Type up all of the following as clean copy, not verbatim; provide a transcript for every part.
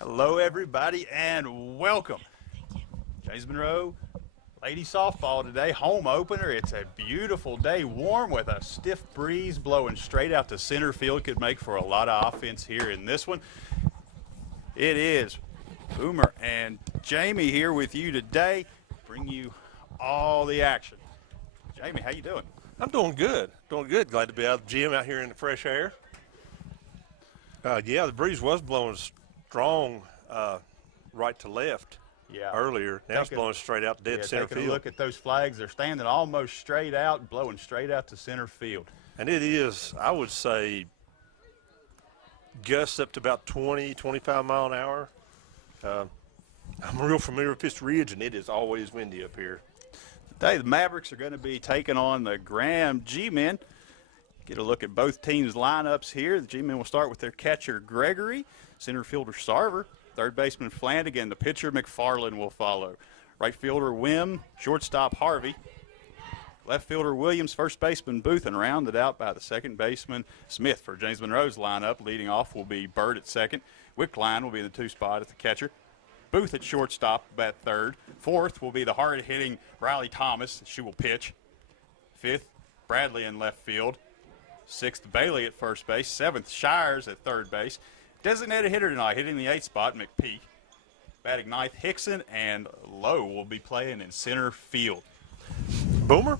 Hello, everybody, and welcome. James Monroe, lady softball today, home opener. It's a beautiful day, warm with a stiff breeze blowing straight out to center field. Could make for a lot of offense here in this one. It is Boomer and Jamie here with you today, bring you all the action. Jamie, how you doing? I'm doing good. Doing good. Glad to be out of the gym out here in the fresh air. Yeah, the breeze was blowing strong right to left earlier. Now it's blowing straight out to dead center taking field. a look at those flags. They're standing almost straight out, blowing straight out to center field. And it is, I would say, gusts up to about 20, 25 mile an hour. I'm real familiar with Pistol Ridge, and it is always windy up here. Today, the Mavericks are going to be taking on the Graham G-Men. Get a look at both teams' lineups here. The G-Men will start with their catcher, Gregory, center fielder, Sarver, third baseman, Flanagan. The pitcher, McFarland, will follow. Right fielder, Wim, shortstop, Harvey. Left fielder, Williams, first baseman, Booth, and rounded out by the second baseman, Smith. For James Monroe's lineup, leading off will be Bird at second. Wickline will be in the two spot at the catcher. Booth at shortstop, bat third. Fourth will be the hard-hitting Riley Thomas. She will pitch. Fifth, Bradley in left field. Sixth, Bailey at first base. Seventh, Shires at third base. Designated hitter tonight, hitting the eighth spot, McPeak. Batting ninth, Hickson, and Lowe will be playing in center field. Boomer,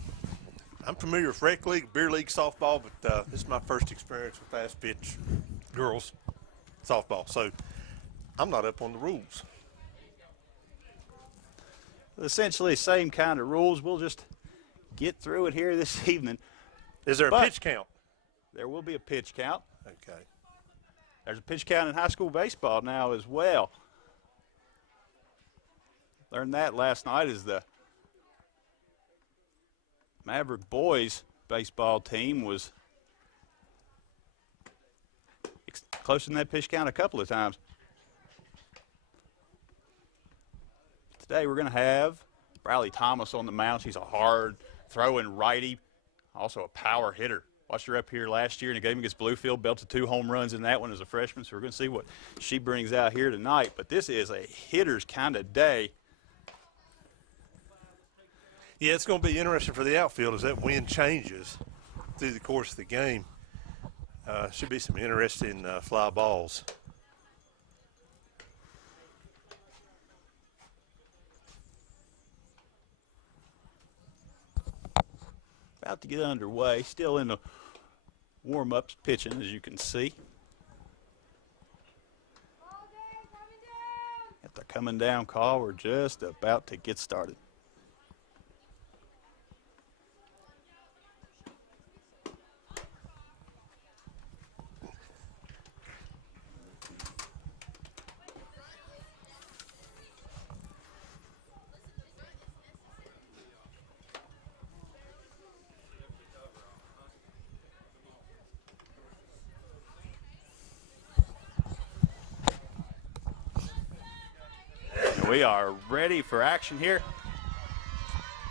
I'm familiar with rec league, beer league softball, but this is my first experience with fast pitch girls softball, so I'm not up on the rules. Essentially same kind of rules. We'll just get through it here this evening. Is there a pitch count? There will be a pitch count. Okay. There's a pitch count in high school baseball now as well. Learned that last night as the Maverick boys baseball team was close in that pitch count a couple of times. Today we're going to have Riley Thomas on the mound. She's a hard throwing righty, also a power hitter. Watched her up here last year in a game against Bluefield, belted 2 home runs in that one as a freshman, so we're going to see what she brings out here tonight. But this is a hitter's kind of day. Yeah, it's going to be interesting for the outfield as that wind changes through the course of the game. Should be some interesting fly balls. About to get underway, still in the warm-ups pitching, as you can see. At the coming down call, we're just about to get started. We are ready for action here.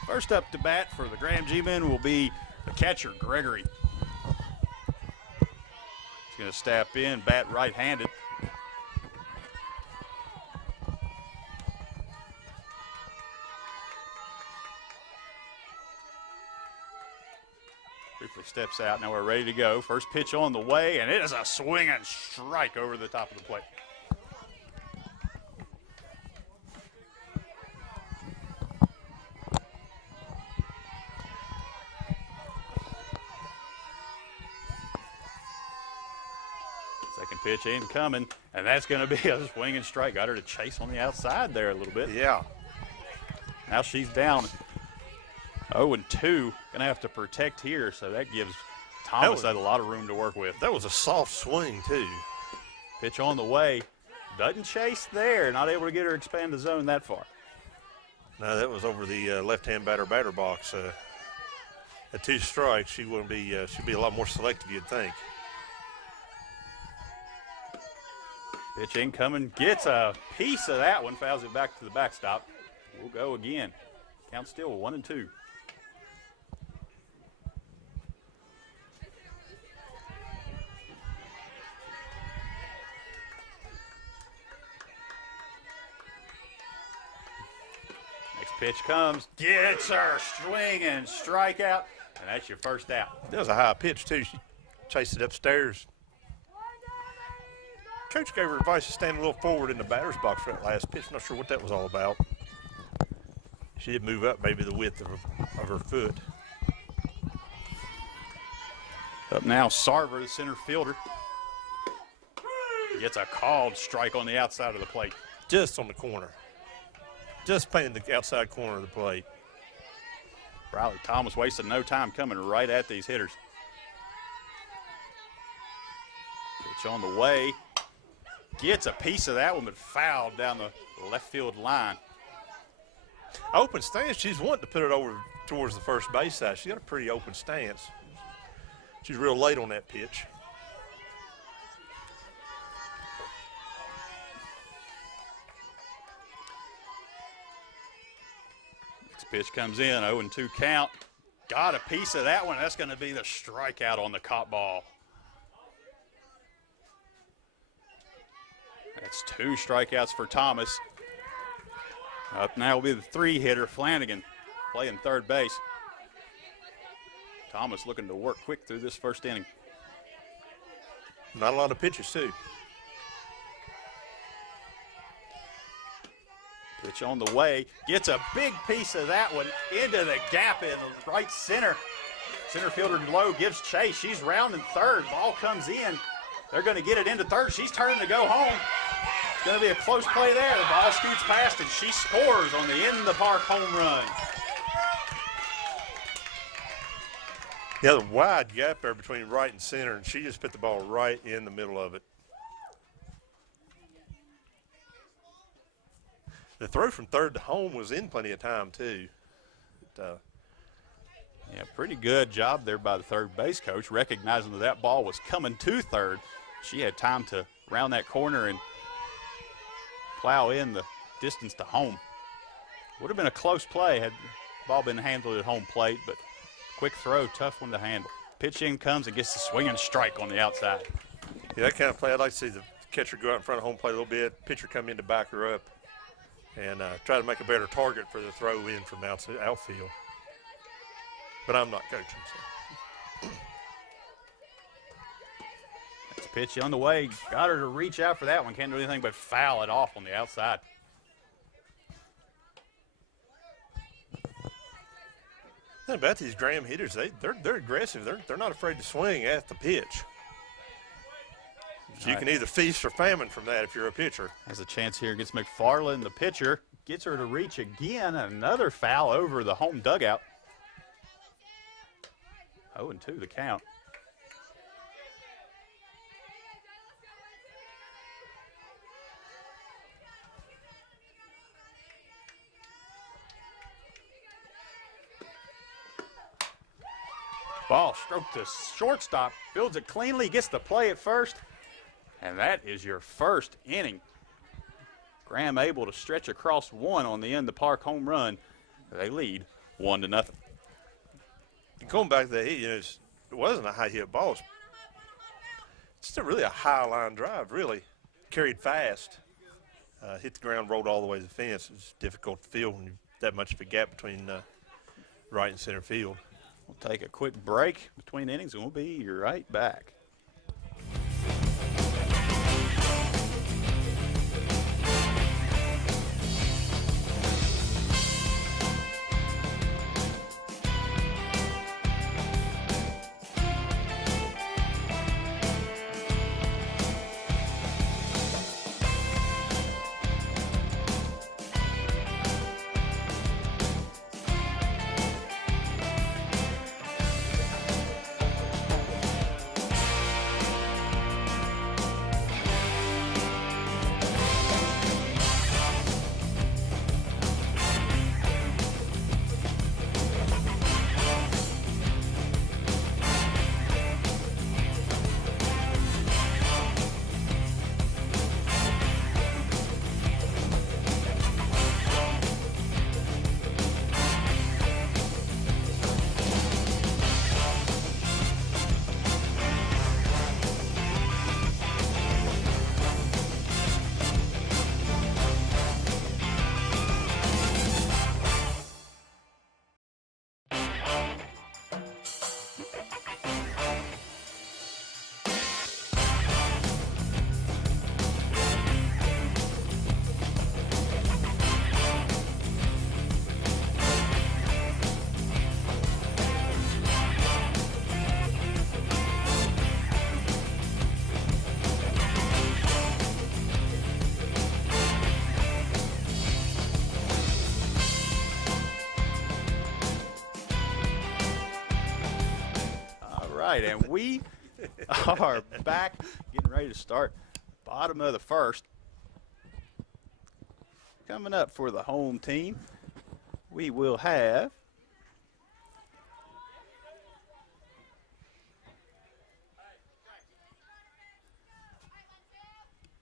First up to bat for the Graham G-Men will be the catcher, Gregory. He's going to step in, bat right-handed. Briefly steps out. Now we're ready to go. First pitch on the way, and it is a swinging strike over the top of the plate. Second pitch incoming, and that's going to be a swinging strike. Got her to chase on the outside there a little bit. Yeah. Now she's down 0-2. Going to have to protect here, so that gives Thomas a lot of room to work with. That was a soft swing, too. Pitch on the way. Doesn't chase there. Not able to get her to expand the zone that far. No, that was over the left-hand batter box. At 2 strikes, she wouldn't be. She'd be a lot more selective, you'd think. Pitch incoming, gets a piece of that one, fouls it back to the backstop. We'll go again. Count still 1-2. Pitch comes, gets her, swing and strikeout, and that's your first out. That was a high pitch, too. She chased it upstairs. Coach gave her advice to stand a little forward in the batter's box for that last pitch. Not sure what that was all about. She did move up maybe the width of her foot. Up now, Sarver, the center fielder. Gets a called strike on the outside of the plate. Just on the corner. Just painting the outside corner of the plate. Riley Thomas wasted no time coming right at these hitters. Pitch on the way. Gets a piece of that one, but fouled down the left field line. Open stance, she's wanting to put it over towards the first base side. She's got a pretty open stance. She's real late on that pitch. Next pitch comes in, 0-2 count. Got a piece of that one. That's going to be the strikeout on the caught ball. That's 2 strikeouts for Thomas. Up now will be the 3-hitter, Flanagan, playing third base. Thomas looking to work quick through this first inning. Not a lot of pitches, too. Pitch on the way. Gets a big piece of that one into the gap in right center. Center fielder Lowe gives chase. She's rounding third. Ball comes in. They're going to get it into third. She's turning to go home. It's going to be a close play there. The ball scoots past and she scores on the in-the-park home run. Yeah, the wide gap there between right and center, and she just put the ball right in the middle of it. The throw from third to home was in plenty of time, too. Yeah, pretty good job there by the third base coach, recognizing that ball was coming to third. She had time to round that corner and plow in the distance to home. Would have been a close play had the ball been handled at home plate, but quick throw, tough one to handle. Pitch in comes and gets the swinging strike on the outside. Yeah, that kind of play, I'd like to see the catcher go out in front of home plate a little bit, pitcher come in to back her up, and try to make a better target for the throw in from outfield. But I'm not coaching, so. Next pitch on the way. Got her to reach out for that one. Can't do anything but foul it off on the outside. The thing about these Graham hitters, they're aggressive. They're not afraid to swing at the pitch. So you can either feast or famine from that if you're a pitcher. Has a chance here against McFarland, the pitcher. Gets her to reach again. Another foul over the home dugout. 0-2 the count. Ball stroked to shortstop, fields it cleanly, gets the play at first, and that is your first inning. Graham able to stretch across one on the end of the park home run. They lead 1-0. Going back to that hit, it wasn't a high hit ball. It's still really a high line drive, really. Carried fast. Hit the ground, rolled all the way to the fence. It's difficult to field when you've that much of a gap between right and center field. We'll take a quick break between innings and we'll be right back. right, and we are back, getting ready to start bottom of the first. Coming up for the home team, we will have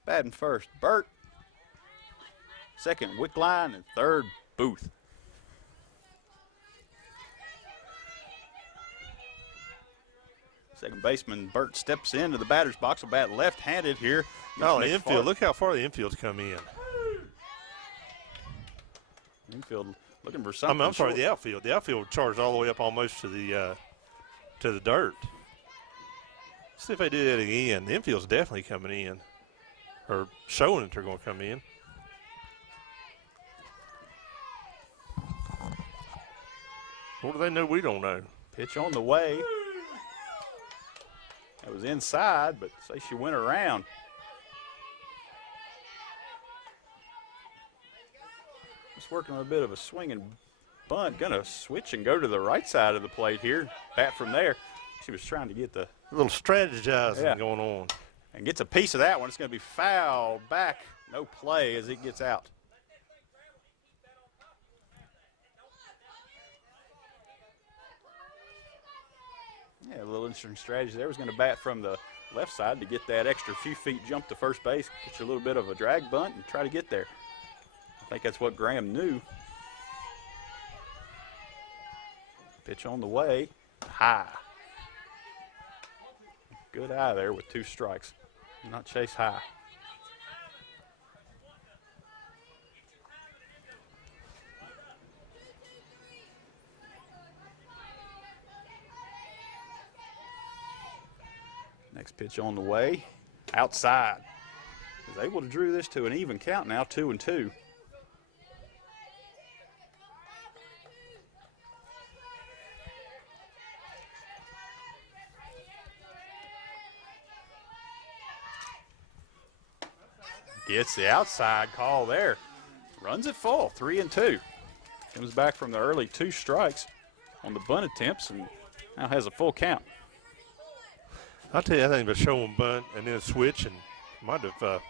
batting first, Burt. Second, Wickline, and third, Booth. Second baseman Burt steps into the batter's box. Will bat left-handed here. No, the infield. Look how far the infield's come in. Infield looking for something. I'm sorry, the outfield. The outfield charged all the way up almost to the dirt. See if they do that again. The infield's definitely coming in, or showing that they're going to come in. What do they know we don't know? Pitch on the way. That was inside, but say she went around. Just working on a bit of a swing and bunt. Gonna switch and go to the right side of the plate here. Bat from there. She was trying to get the A little strategizing going on. and gets a piece of that one. It's gonna be foul back. No play as it gets out. Yeah, a little interesting strategy there. Was going to bat from the left side to get that extra few feet jump to first base, get you a little bit of a drag bunt and try to get there. I think that's what Graham knew. Pitch on the way, high. Good eye there with 2 strikes. Not chase high. Next pitch on the way, outside. Is able to drew this to an even count now, 2-2. Gets the outside call there. Runs it full, 3-2. Comes back from the early 2 strikes on the bunt attempts and now has a full count. I'll tell you, I think about showing bunt and then a switch and might have.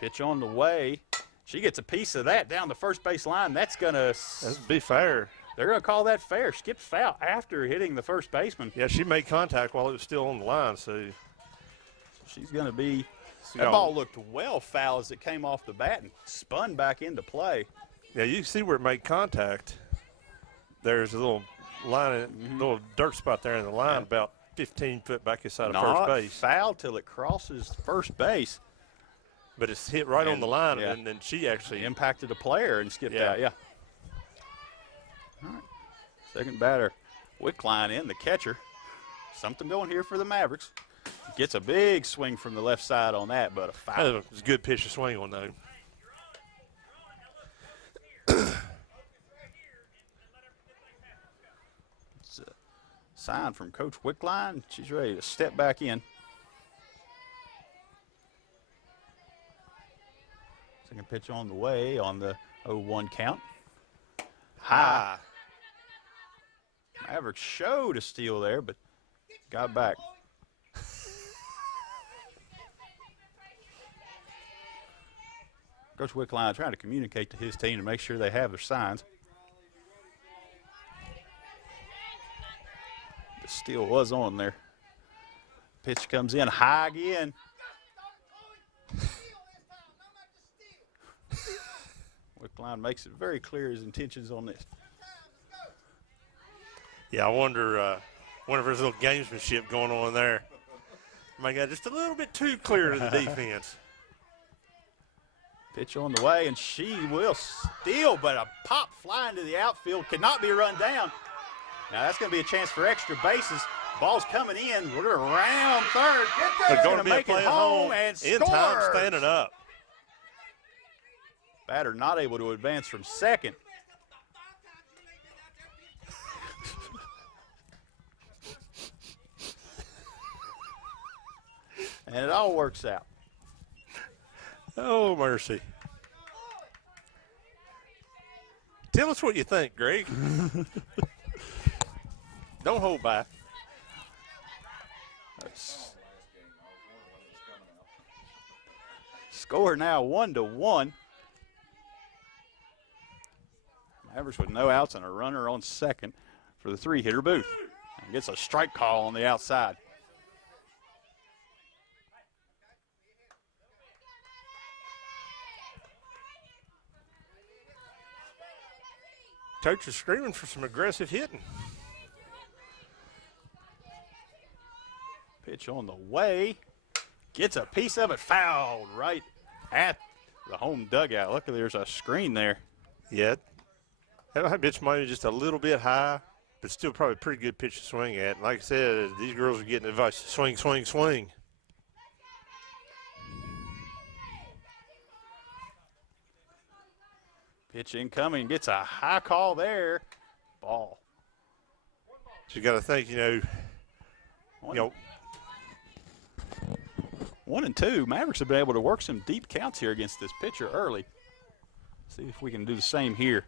Pitch on the way. She gets a piece of that down the first base line. That's going to be fair. They're going to call that fair. Skips foul after hitting the first baseman. Yeah, she made contact while it was still on the line, so she's going to be. That ball looked well foul as it came off the bat and spun back into play. Yeah, you see where it made contact. There's a little line, little dirt spot there in the line, about 15 foot back inside of first base. Foul till it crosses first base. But it's hit right on the line, and then she actually impacted a player and skipped out. Yeah. All right. Second batter, Wickline in, the catcher. Something going here for the Mavericks. Gets a big swing from the left side on that, but a foul. It was a good pitch to swing on, though. It's a sign from Coach Wickline. She's ready to step back in. Second pitch on the way on the 0-1 count. High. Mavericks showed a steal there, but got back. Coach Wickline trying to communicate to his team to make sure they have their signs. The steal was on there. Pitch comes in high again. Wickline makes it very clear his intentions on this. Yeah, I wonder if there's a little gamesmanship going on there. My God, just a little bit too clear to the defense. Pitch on the way, and she will steal, but a pop flying to the outfield cannot be run down. Now that's going to be a chance for extra bases. Ball's coming in. We're going to round third. They're going to make it home and in time, standing up. Batter not able to advance from second. And it all works out. Oh, mercy. Tell us what you think, Greg. Don't hold back. Score now 1-1. Mavericks with no outs and a runner on second for the three-hitter Booth. And gets a strike call on the outside. Coach is screaming for some aggressive hitting. Pitch on the way. Gets a piece of it fouled right at the home dugout. Luckily, there's a screen there. Yeah. That pitch might be just a little bit high, but still probably a pretty good pitch to swing at. And like I said, these girls are getting advice to swing, swing, swing. Pitch incoming, gets a high call there. Ball. So you got to think, you know, 1-2. Mavericks have been able to work some deep counts here against this pitcher early. See if we can do the same here.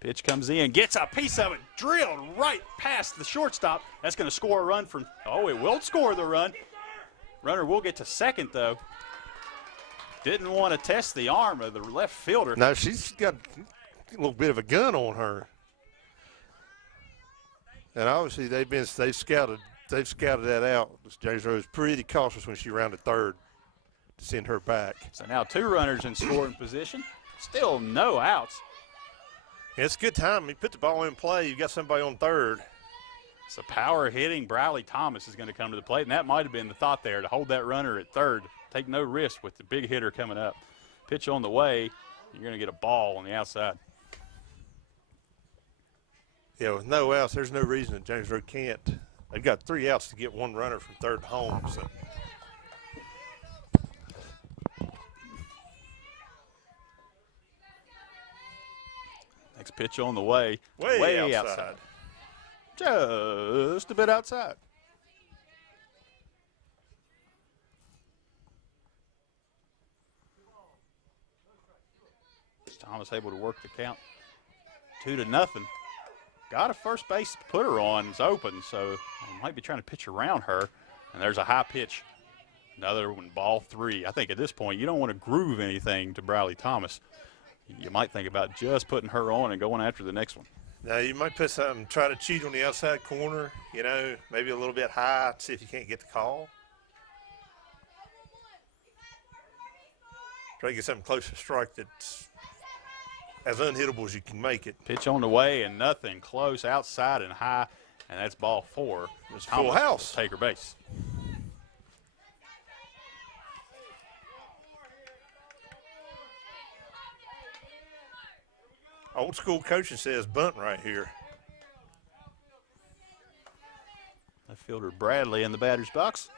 Pitch comes in, gets a piece of it, drilled right past the shortstop. That's going to score a run from, it will score the run. Runner will get to second, though. Didn't want to test the arm of the left fielder. No, she's got a little bit of a gun on her. And obviously they've scouted that out. James Rose pretty cautious when she rounded third to send her back. So now 2 runners in scoring position. Still no outs. Yeah, it's a good time. You put the ball in play, you got somebody on third. So power hitting Bradley Thomas is going to come to the plate, and that might have been the thought there, to hold that runner at third. Take no risk with the big hitter coming up. Pitch on the way, you're going to get a ball on the outside. Yeah, with no outs, there's no reason that James Road can't. They've got 3 outs to get 1 runner from third to home. So. Next pitch on the way. Way outside. Just a bit outside. Thomas able to work the count 2-0. Got a first base putter on, it's open, so I might be trying to pitch around her. And there's a high pitch. Another one, ball 3. I think at this point you don't want to groove anything to Bradley Thomas. You might think about just putting her on and going after the next one. Now you might put something, try to cheat on the outside corner, maybe a little bit high, see if you can't get the call. Try to get something close to strike that's as unhittable as you can make it. Pitch on the way and nothing close, outside and high, and that's ball 4. It's full house. Take her base. Old school coaching says bunt right here. Left fielder Bradley in the batter's box.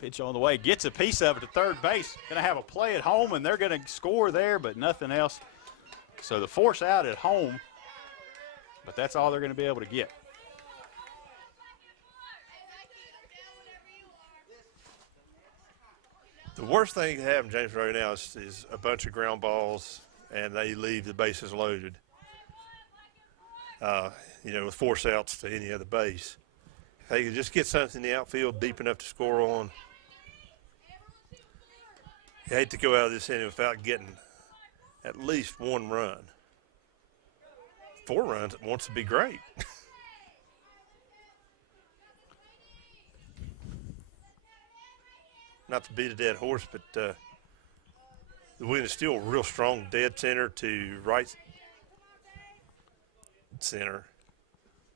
Pitch on the way, gets a piece of it to third base. Going to have a play at home, and they're going to score there, but nothing else. So the force out at home, but that's all they're going to be able to get. The worst thing that can happen, James, right now is a bunch of ground balls, and they leave the bases loaded. With force outs to any other base. If they could just get something in the outfield deep enough to score on. You hate to go out of this inning without getting at least 1 run. 4 runs at once would be great. Not to beat a dead horse, but the wind is still real strong, dead center to right center.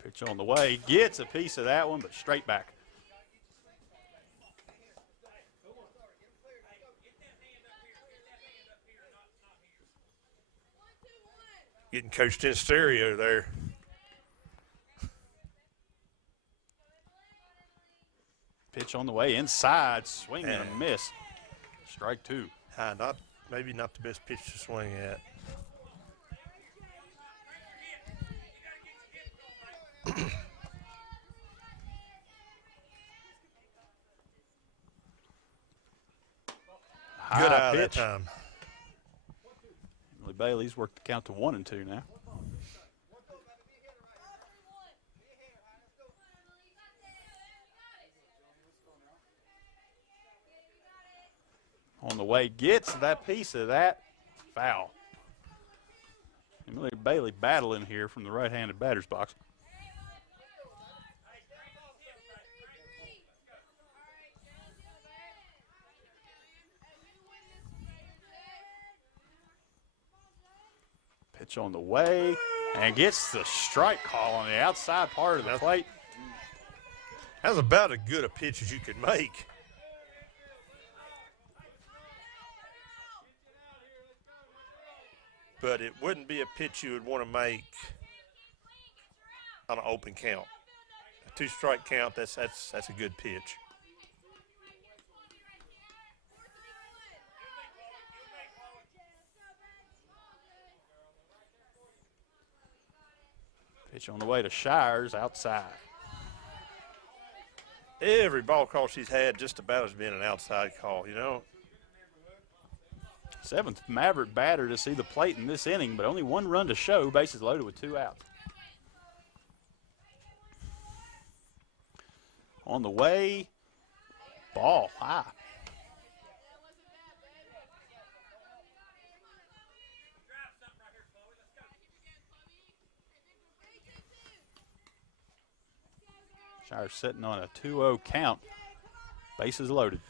Pitch on the way, gets a piece of that one, but straight back. Getting coached in stereo there. Pitch on the way, inside, swing and a miss. Strike 2. Maybe not the best pitch to swing at. Good eye that time. Bailey's worked the count to 1 and 2 now. On the way, gets that piece of that foul. Emily Bailey battling here from the right-handed batter's box. Pitch on the way, and gets the strike call on the outside part of the plate. That was about as good a pitch as you could make. But it wouldn't be a pitch you would want to make on an open count. A 2-strike count, that's a good pitch. Pitch on the way to Shires outside. Every ball call she's had just about has been an outside call, you know. 7th Maverick batter to see the plate in this inning, but only 1 run to show. Bases loaded with 2 outs. On the way, ball high. Shire sitting on a 2-0 count. Bases loaded.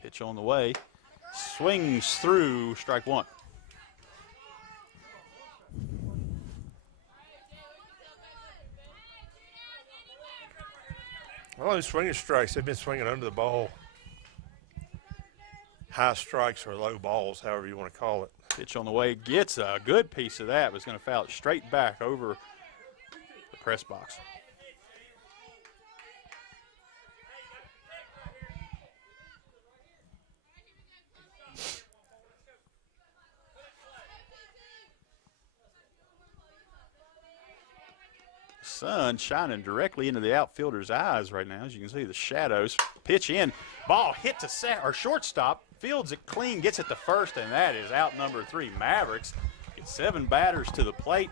Pitch on the way. Swings through, strike 1. Well, those swinging strikes, they've been swinging under the ball. High strikes or low balls, however you want to call it. Pitch on the way, gets a good piece of that, but it's going to foul it straight back over the press box. Sun shining directly into the outfielder's eyes right now. As you can see, the shadows. Pitch in, ball hit to shortstop, fields it clean, gets it to first, and that is out number 3. Mavericks get 7 batters to the plate,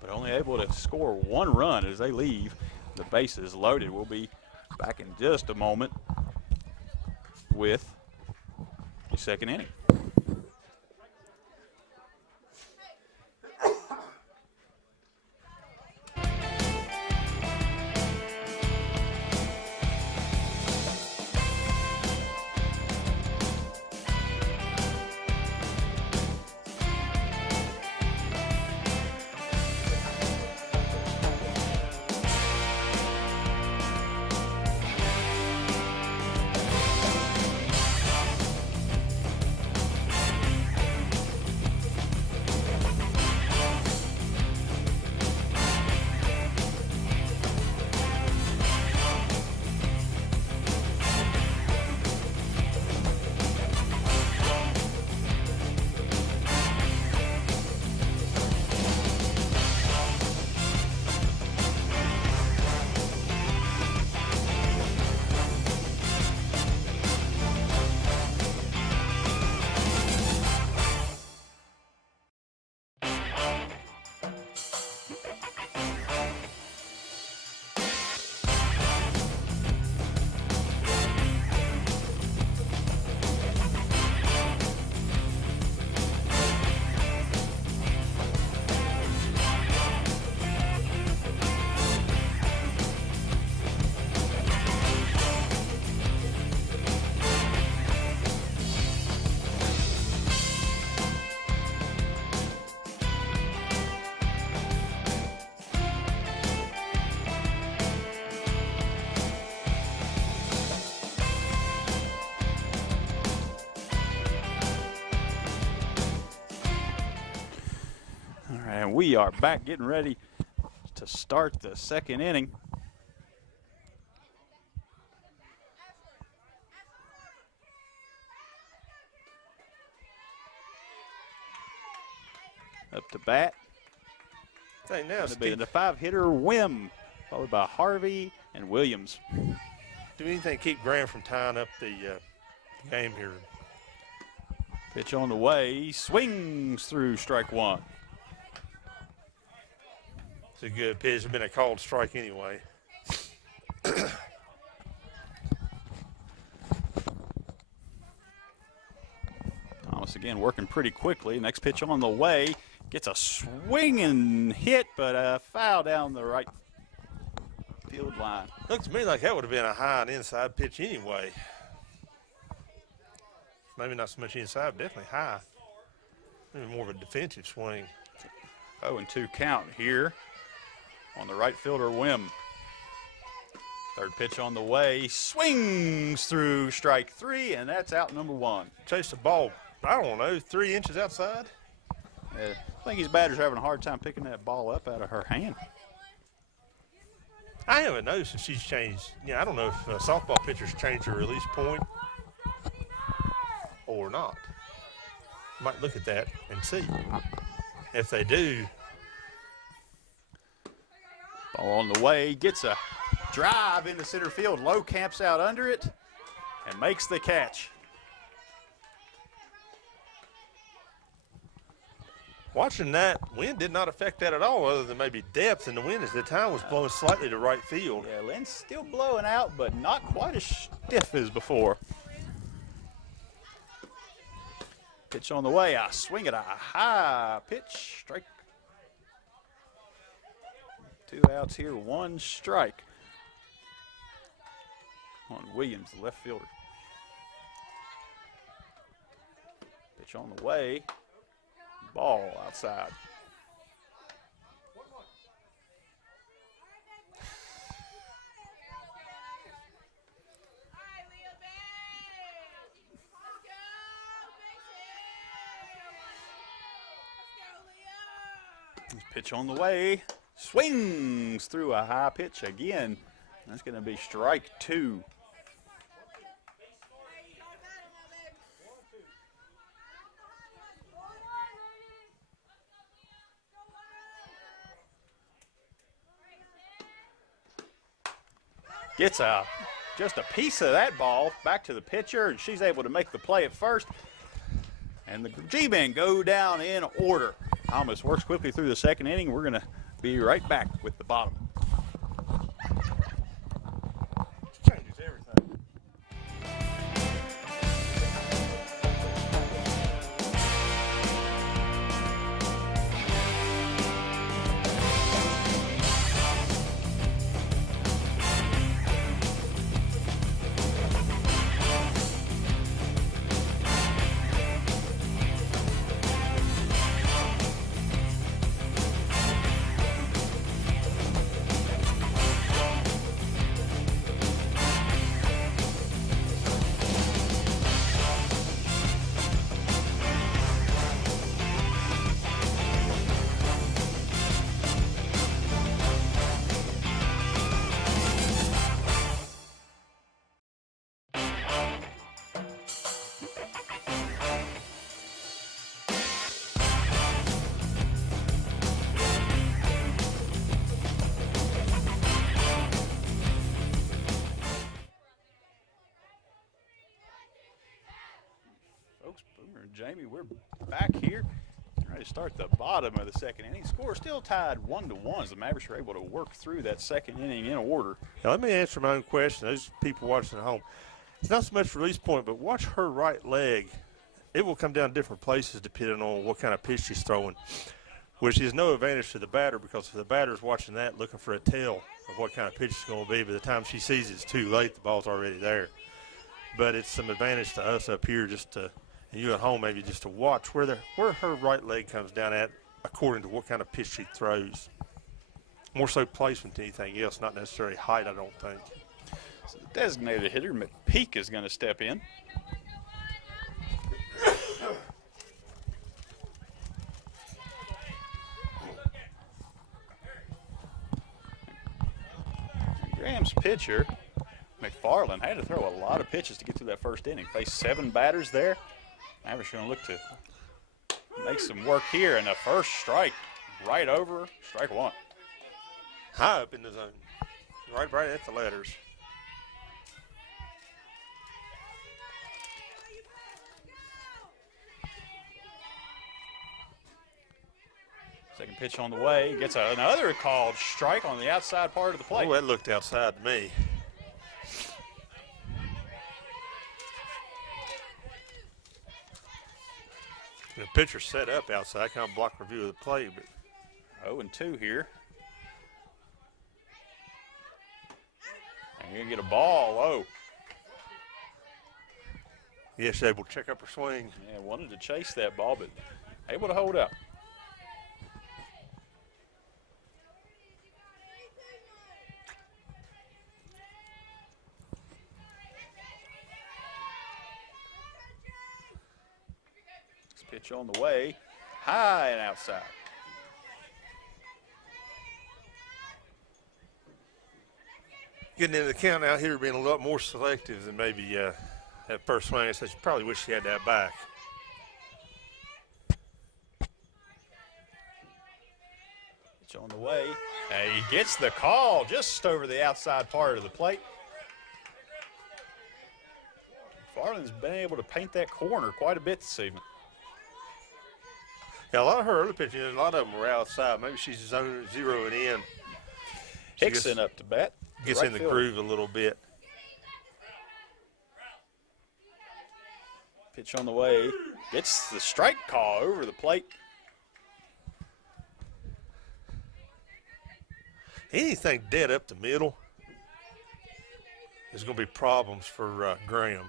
but only able to score 1 run as they leave the bases loaded. We'll be back in just a moment with the 2nd inning. We are back getting ready to start the 2nd inning. Up to bat. Hey, now, It'll be the 5-hitter Wim, followed by Harvey and Williams. Do anything to keep Graham from tying up the game here. Pitch on the way. He swings through strike one. It's a good pitch. It's been a called strike anyway. Thomas again working pretty quickly. Next pitch on the way. Gets a swinging hit, but a foul down the right field line. Looks to me like that would have been a high and inside pitch anyway. Maybe not so much inside, but definitely high. Maybe more of a defensive swing. 0-2 count here on the right fielder Wim. Third pitch on the way. Swings through strike three, and that's out number one. Chase the ball, I don't know, 3 inches outside. I think his batter's having a hard time picking that ball up out of her hand. I haven't noticed if she's changed. Yeah, I don't know if softball pitchers change their release point or not. Might look at that and see. If they do. Ball on the way, gets a drive into center field. Low camps out under it and makes the catch. Watching that, wind did not affect that at all, other than maybe depth in the wind as the time was blowing slightly to right field. Yeah, Lynn's still blowing out, but not quite as stiff as before. Pitch on the way, I swing at a high pitch, strike. 2 outs here, 1 strike on Williams, the left fielder. Pitch on the way, ball outside. Pitch on the way, swings through a high pitch again. That's going to be strike 2. Gets just a piece of that ball back to the pitcher, and she's able to make the play at first. And the G-men go down in order. Thomas works quickly through the second inning. We're going to be right back with the bottom. Changes everything. Jamie, we're back here. Ready to start the bottom of the second inning. Score still tied 1-1 as the Mavericks were able to work through that second inning in order. Now, let me answer my own question. Those people watching at home, it's not so much release point, but watch her right leg. It will come down different places depending on what kind of pitch she's throwing, which is no advantage to the batter because if the batter's watching that looking for a tell of what kind of pitch it's going to be, by the time she sees it's too late, the ball's already there. But it's some advantage to us up here just to – and you at home maybe just to watch where her right leg comes down at according to what kind of pitch she throws. More so placement than anything else, not necessarily height, I don't think. So the designated hitter, McPeak, is going to step in. Graham's pitcher, McFarland, had to throw a lot of pitches to get through that first inning. Faced 7 batters there. Mavericks going to look to make some work here, and the first strike right over strike 1. High up in the zone, right at the letters. Pitch on the way. Gets another called strike on the outside part of the plate. Oh, that looked outside to me. The pitcher set up outside, kind of blocked her view of the plate. But 0-2 here. And you're going to get a ball low. yeah, she's able to check up her swing. Yeah, wanted to chase that ball, but able to hold up. Pitch on the way, high and outside. Getting into the count out here, being a lot more selective than maybe at first swing. So she probably wish she had that back. Pitch on the way. And he gets the call just over the outside part of the plate. Farland's been able to paint that corner quite a bit this evening. Yeah, a lot of her early pitching, a lot of them were outside. Maybe she's zeroing in. Hickson up to bat. Gets right in the fielder. groove a little bit. Pitch on the way. Gets the strike call over the plate. Anything dead up the middle is going to be problems for Graham.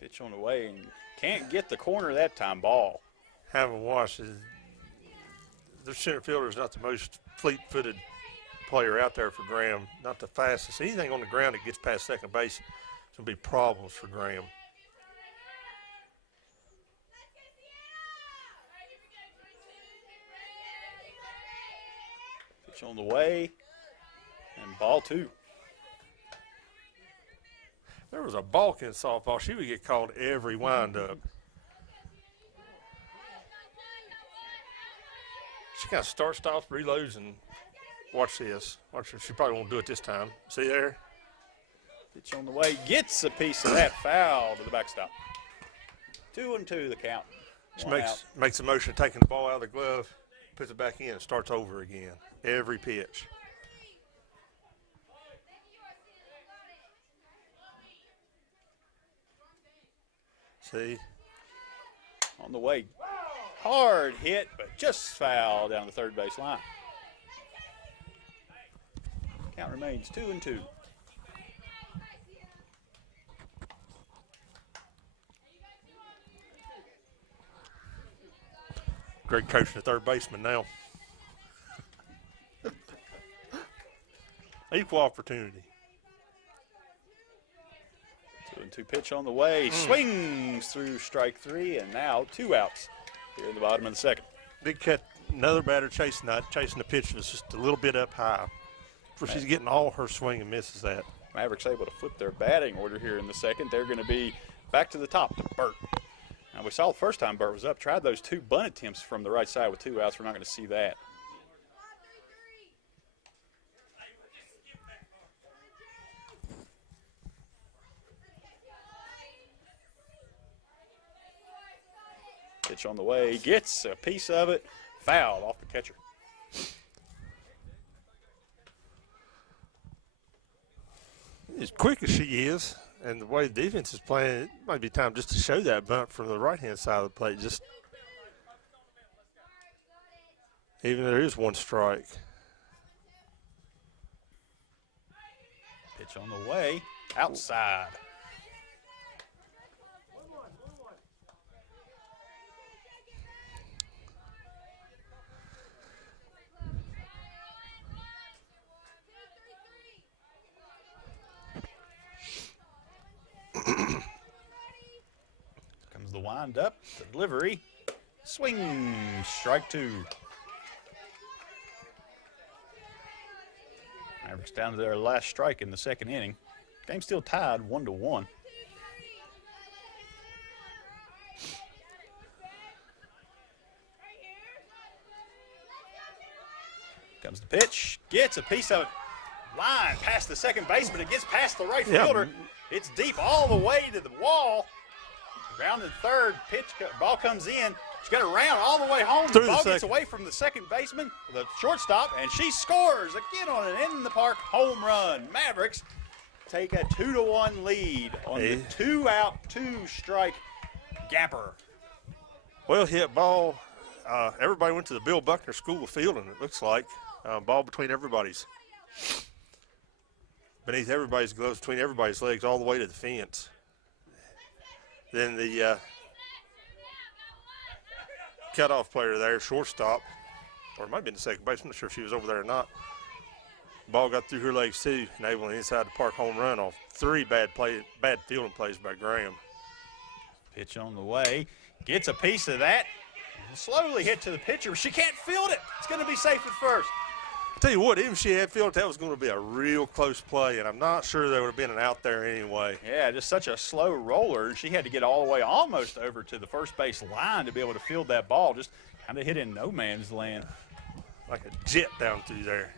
Pitch on the way and can't get the corner that time. Ball. Having watched, their center fielder is not the most fleet-footed player out there for Graham. Not the fastest. Anything on the ground that gets past second base, it's going to be problems for Graham. Pitch on the way and ball two. There was a balk in softball. She would get called every windup. She kind of starts, stops, reloads, and watch this. Watch her. She probably won't do it this time. See there? Pitch on the way. Gets a piece of that foul to the backstop. 2-2 the count. She One out. makes a motion of taking the ball out of the glove, puts it back in, and starts over again. Every pitch. See? On the way. Hard hit, but just foul down the third base line. Count remains 2-2. Great coach and the third baseman now. Equal opportunity. 2-2 pitch on the way. Swings through strike three, and now 2 outs here in the bottom of the second. Big cut, another batter chasing the pitch was just a little bit up high. Where she's getting all her swing and misses that. Mavericks able to flip their batting order here in the second. They're going to be back to the top to Burt. Now, we saw the first time Burt was up, tried those 2 bunt attempts from the right side with 2 outs. We're not going to see that. Pitch on the way, gets a piece of it, fouled off the catcher. As quick as she is, and the way the defense is playing, it might be time just to show that bunt from the right-hand side of the plate. Just even there is 1 strike. Pitch on the way, outside. Comes the wind up, the delivery, swing, strike 2. Mavericks down to their last strike in the second inning. Game still tied 1-1. Comes the pitch, gets a piece of it. Line past the second baseman, it gets past the right fielder. It's deep all the way to the wall. Rounding third, ball comes in. She's got to round all the way home. Through The the ball gets second. away from the second baseman, the shortstop, and she scores again on an in-the-park home run. Mavericks take a 2-1 lead on the 2-out, 2-strike gapper. Well hit ball. Everybody went to the Bill Buckner School of Fielding, it looks like. Ball between everybody's. Beneath everybody's gloves, between everybody's legs, all the way to the fence. Then the cutoff player there, shortstop, or it might have been the second base. I'm not sure if she was over there or not. Ball got through her legs too, enabling inside the park home run off 3 bad fielding plays by Graham. Pitch on the way, gets a piece of that, slowly hit to the pitcher. She can't field it. It's going to be safe at first. I tell you what, even if she had fielded, that was going to be a real close play, and I'm not sure there would have been an out there anyway. Yeah, just such a slow roller. She had to get all the way almost over to the first base line to be able to field that ball. Just kind of hit in no man's land. Like a jet down through there.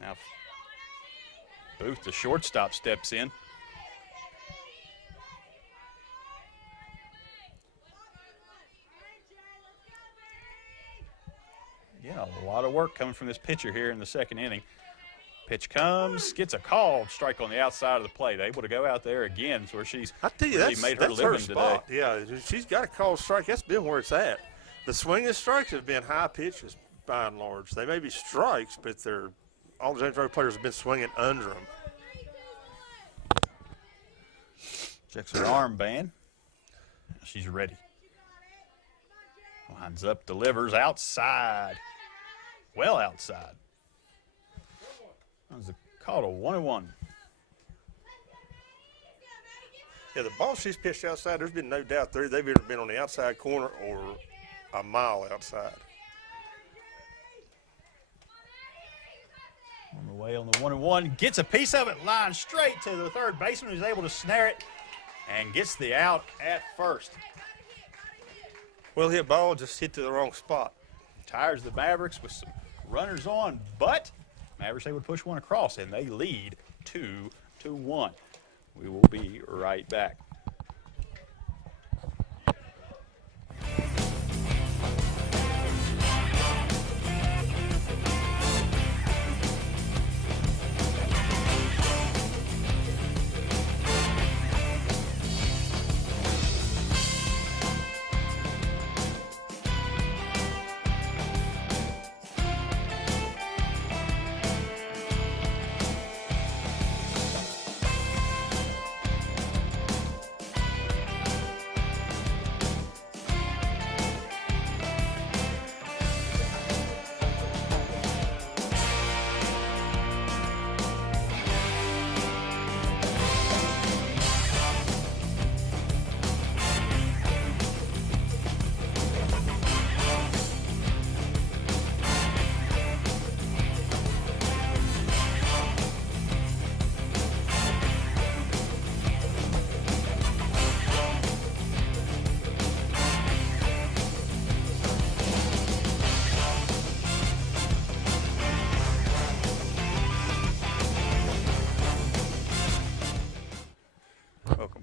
Now, Booth, the shortstop, steps in. Yeah, a lot of work coming from this pitcher here in the second inning. Pitch comes, gets a called strike on the outside of the plate. Able to go out there again, where she's I tell you, really made her that's her living spot. today. Yeah, she's got a called strike. That's been where it's at. The swinging strikes have been high pitches by and large. They may be strikes, but all the James Road players have been swinging under them. Checks her armband. She's ready. Lines up, delivers outside. Well outside. That was called a 1-1. Yeah, the ball she's pitched outside, there's been no doubt they've either been on the outside corner or a mile outside. On the way on the 1-1, gets a piece of it, line straight to the third baseman, who's able to snare it and gets the out at first. Well hit ball, just hit to the wrong spot. Tires the Mavericks with some runners on, but Mavericks able to push one across, and they lead 2-1. We will be right back.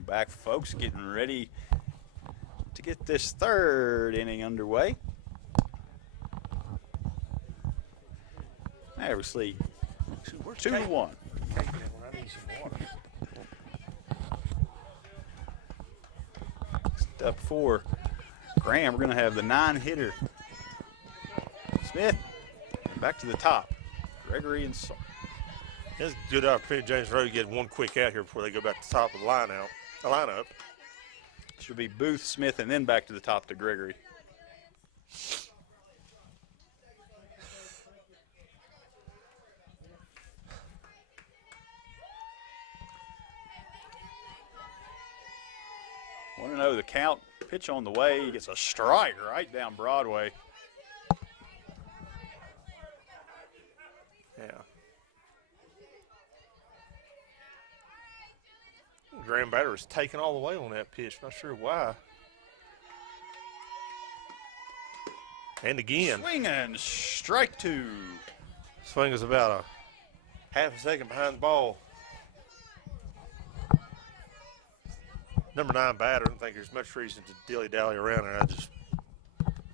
Back, folks, getting ready to get this third inning underway. Mavericks lead 2-1. Step 4, Graham. We're going to have the 9-hitter Smith. Back to the top, Gregory and Salt. It's a good opportunity, James Road, to get one quick out here before they go back to the top of the lineup. Should be Booth, Smith, and then back to the top to Gregory. Want to know the count? Pitch on the way. He gets a strike right down Broadway. Yeah. Graham batter was taken all the way on that pitch. Not sure why. And again. Swinging, strike 2. Swing was about a half a second behind the ball. number 9 batter. I don't think there's much reason to dilly-dally around her. I just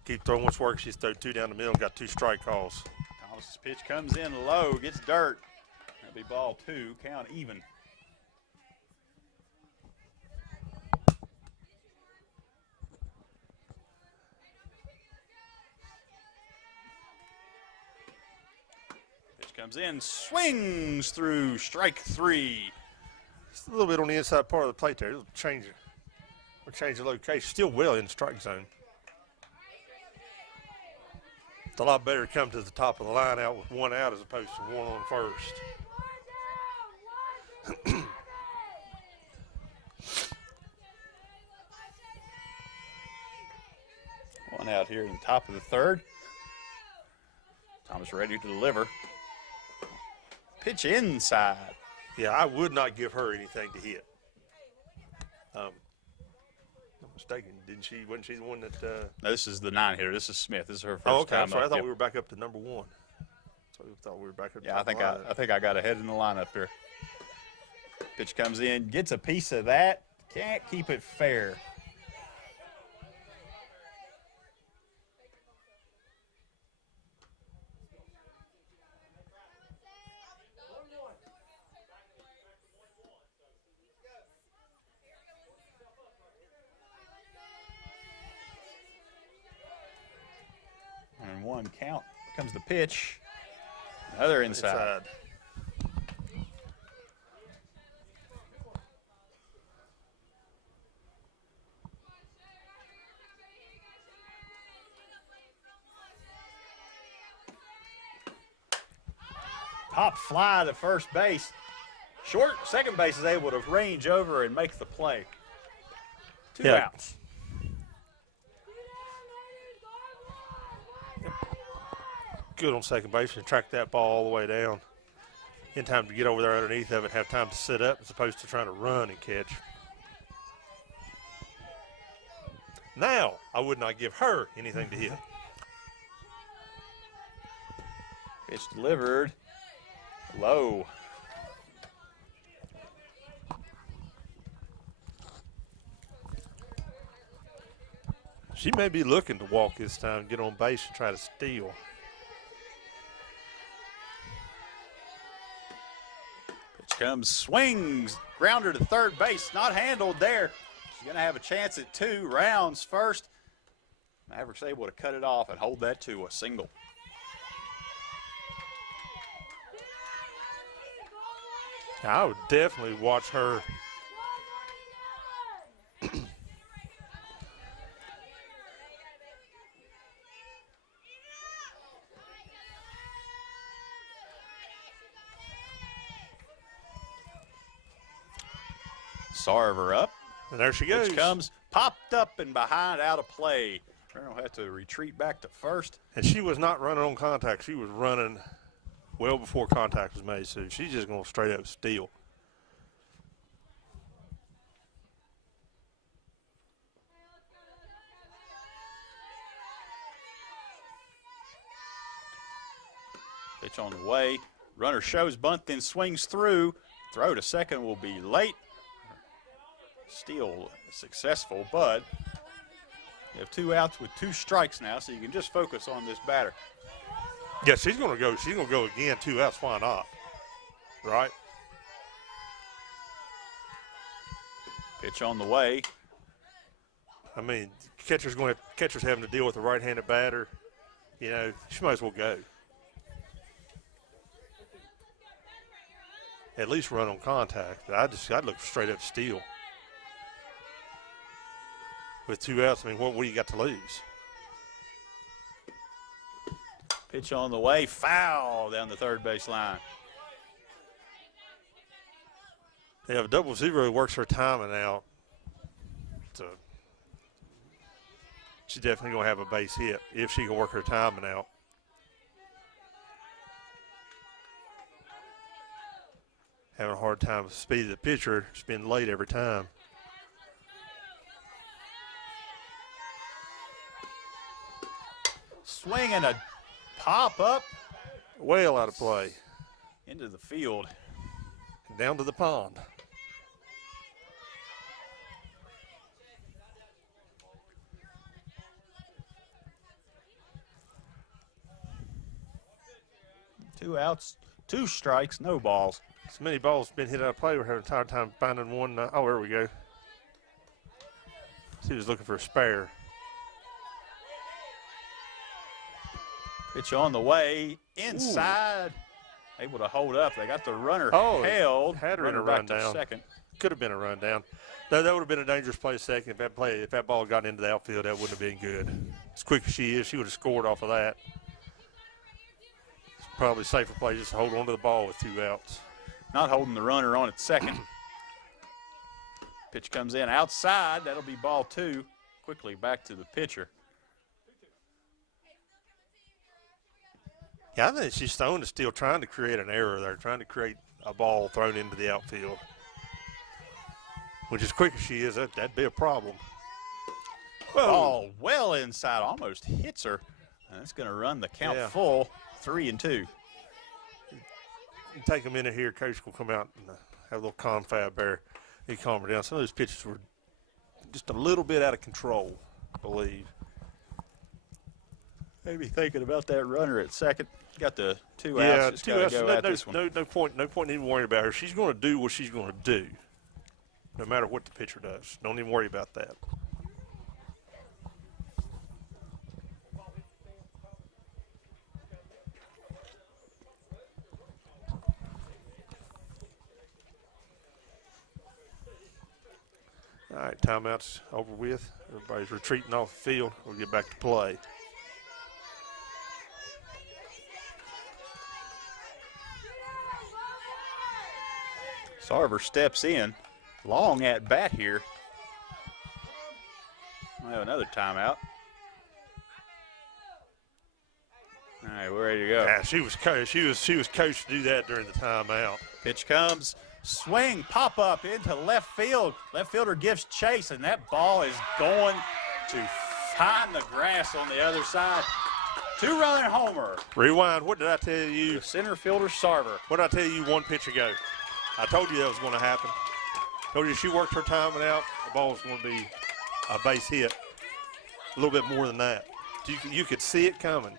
keep throwing what's working. She's thrown 2 down the middle, got 2 strike calls. Thomas's pitch comes in low, gets dirt. That'll be ball 2, count even. Pitch comes in, swings through, strike 3. Just a little bit on the inside part of the plate there. It'll change it. We'll change the location. Still well in the strike zone. It's a lot better to come to the top of the line out with 1 out as opposed to 1 on first. 1 out here in the top of the 3rd. Thomas ready to deliver. Pitch inside. Yeah, I would not give her anything to hit. I'm mistaken. Wasn't she the one that? No, this is the 9 hitter. This is Smith. This is her first Oh, okay. time I'm sorry. up. I thought Yep. we were back up to number 1. So we thought we were back up. Yeah, I think I got ahead in the lineup here. Pitch comes in, gets a piece of that. Can't keep it fair. And 1 count. Comes the pitch. Another inside. Pop fly to first base. Short, second base is able to range over and make the play. 2 outs. Good on second base and track that ball all the way down. In time to get over there underneath of it, have time to sit up as opposed to trying to run and catch. Now, I would not give her anything to hit. Pitch delivered. Low. She may be looking to walk this time, get on base and try to steal. Pitch comes, swings, grounder to third base, not handled there. She's going to have a chance at 2, rounds first. Mavericks able to cut it off and hold that to a single. I would definitely watch her. Sarver up. And there she goes. Pitch comes, popped up and behind, out of play. Turner will have to retreat back to first. And she was not running on contact. She was running well before contact was made, so she's just going to straight up steal. Pitch on the way. Runner shows bunt, then swings through. Throw to second will be late. Steal successful, but you have 2 outs with 2 strikes now, so you can just focus on this batter. Yeah, she's going to go. She's going to go again. 2 outs. Why not? Right? Pitch on the way. I mean, catcher's having to deal with a right-handed batter. You know, she might as well go. At least run on contact. But I'd look straight up steal. With 2 outs, I mean, what do you got to lose? Pitch on the way, foul down the third base line. They have a 0-0, works her timing out. So she's definitely going to have a base hit if she can work her timing out. Having a hard time with the speed of the pitcher. It's been late every time. Swing and a pop up. Well out of play. Into the field. Down to the pond. 2 outs, 2 strikes, no balls. So many balls been hit out of play. We're having a hard time finding one. Oh, there we go. He was looking for a spare. Pitch on the way, inside. Ooh. Able to hold up. They got the runner held. Had her in a back rundown. to second. Could have been a rundown. That would have been a dangerous play second. If that ball got into the outfield, that wouldn't have been good. As quick as she is, she would have scored off of that. It's probably a safer play just to hold on to the ball with 2 outs. Not holding the runner on at second. Pitch comes in outside. That'll be ball 2. Quickly back to the pitcher. Yeah, I think she's Stone is still trying to create an error there, trying to create a ball thrown into the outfield. Which, as quick as she is, that'd be a problem. Ball well inside, almost hits her. And that's going to run the count full, 3-2. Take a minute here. Coach will come out and have a little confab there. He calm her down. Some of those pitches were just a little bit out of control, I believe. Maybe thinking about that runner at second. Got the 2 outs. Yeah, 2 outs. No point even worrying about her. She's going to do what she's going to do, no matter what the pitcher does. Don't even worry about that. All right, timeout's over with. Everybody's retreating off the field. We'll get back to play. Sarver steps in. Long at bat here. We'll have another timeout. All right, we're ready to go. Yeah, she was coached to do that during the timeout. Pitch comes. Swing, pop up into left field. Left fielder gives chase, and that ball is going to find the grass on the other side. 2-run homer. Rewind. What did I tell you? The center fielder, Sarver. What did I tell you 1 pitch ago? I told you that was going to happen. Told you she worked her timing out. The ball was going to be a base hit. A little bit more than that. You could see it coming.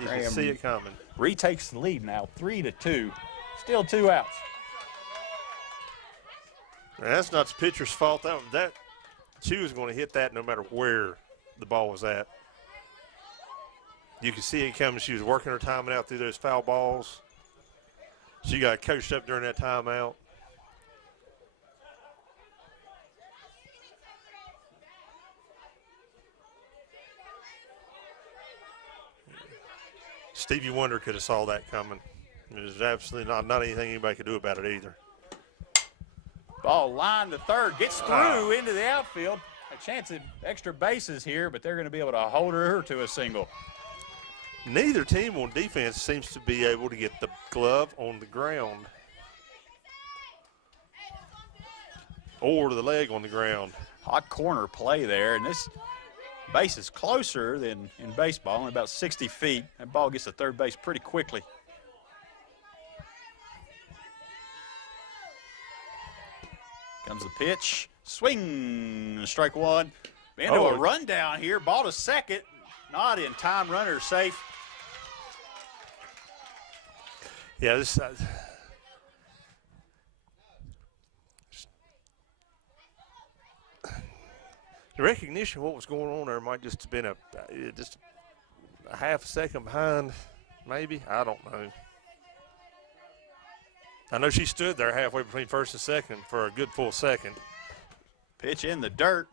You could see it coming. Retakes the lead now, 3-2. Still 2 outs. And that's not the pitcher's fault. That she was going to hit that no matter where the ball was at. You could see it coming. She was working her timing out through those foul balls. She got coached up during that timeout. Stevie Wonder could have saw that coming. There's absolutely not anything anybody could do about it either. Ball line to third, gets through into the outfield. A chance at extra bases here, but they're going to be able to hold her to a single. Neither team on defense seems to be able to get the glove on the ground or the leg on the ground. Hot corner play there, and this base is closer than in baseball, only about 60 feet. That ball gets to third base pretty quickly. Comes the pitch, swing, strike 1. Into a rundown here, ball to second, not in time, runner safe. Yeah, this the recognition of what was going on there might just have been just a half a second behind, maybe. I don't know. I know she stood there halfway between first and second for a good full second. Pitch in the dirt.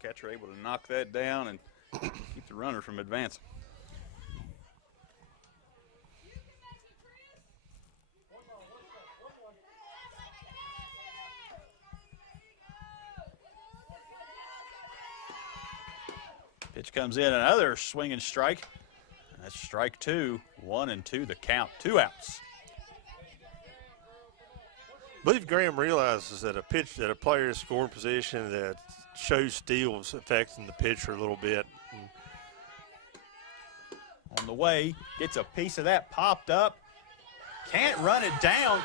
Catcher able to knock that down and keep the runner from advancing. Pitch comes in, another swinging strike. That's strike 2, 1-2 the count, 2 outs. I believe Graham realizes that a player is scoring position that shows steals affecting the pitcher a little bit. On the way, gets a piece of that popped up. Can't run it down.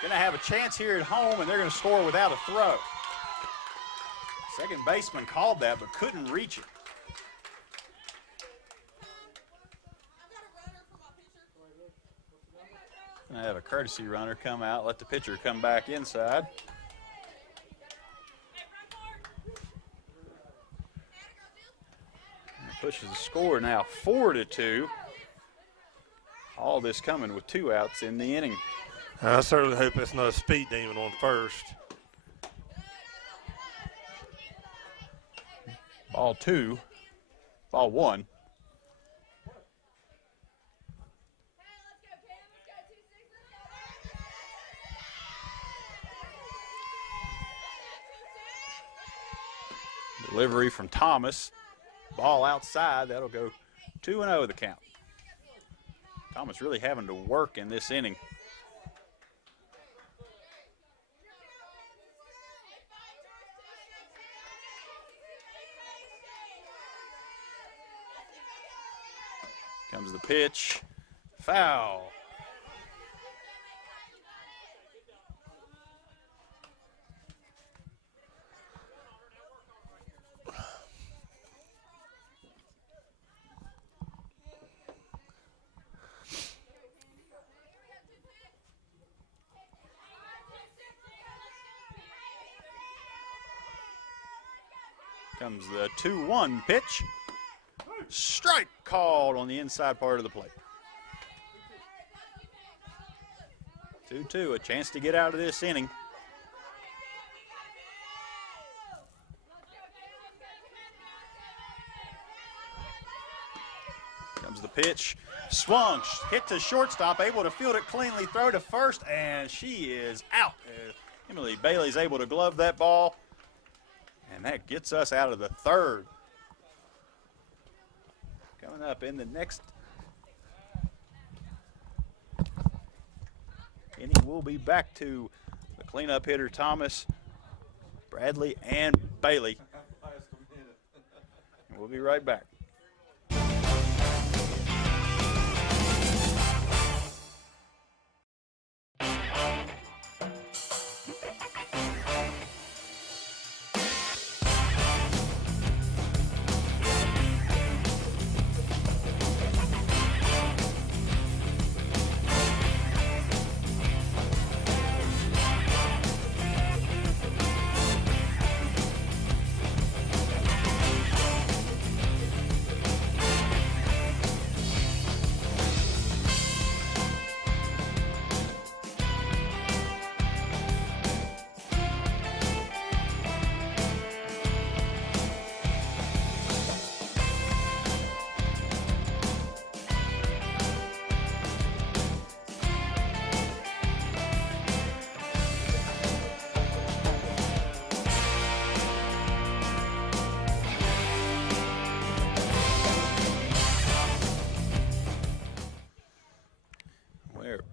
Going to have a chance here at home, and they're going to score without a throw. Second baseman called that, but couldn't reach it. Gonna have a courtesy runner come out, let the pitcher come back inside. And pushes the score now 4-2. All this coming with 2 outs in the inning. I certainly hope that's not a speed demon on first. Ball 2, ball 1. Delivery from Thomas. Ball outside. That'll go 2-0 the count. Thomas really having to work in this inning. Comes the pitch. Foul. Comes the 2-1 pitch. Strike called on the inside part of the plate. 2-2, a chance to get out of this inning. Comes the pitch. Swung, hit to shortstop, able to field it cleanly, throw to first, and she is out. Emily Bailey's able to glove that ball. And that gets us out of the third. Coming up in the next inning, we'll be back to the cleanup hitter Thomas, Bradley, and Bailey. We'll be right back.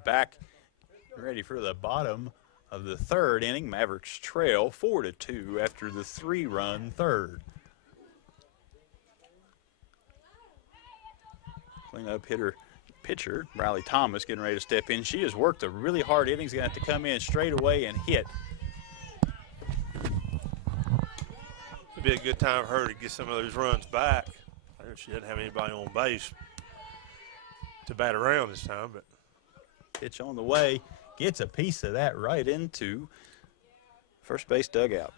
Back ready for the bottom of the third inning. Mavericks trail 4-2 after the 3-run third. Cleanup pitcher Riley Thomas getting ready to step in. She has worked a really hard inning. She's going to have to come in straight away and hit. It'd be a good time for her to get some of those runs back. I know she doesn't have anybody on base to bat around this time, but Pitch on the way, gets a piece of that right into first base dugout.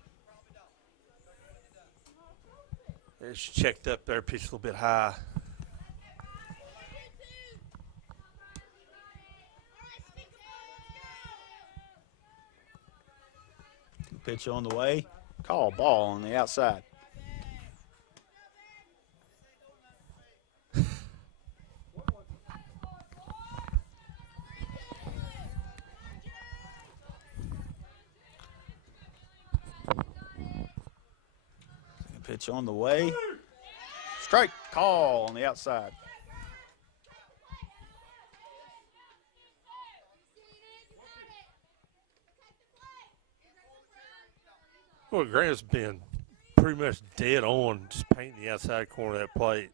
she checked up there, pitched a little bit high. Pitch on the way, call ball on the outside. Pitch on the way. Strike call on the outside. Well, Grant's been pretty much dead on just painting the outside corner of that plate.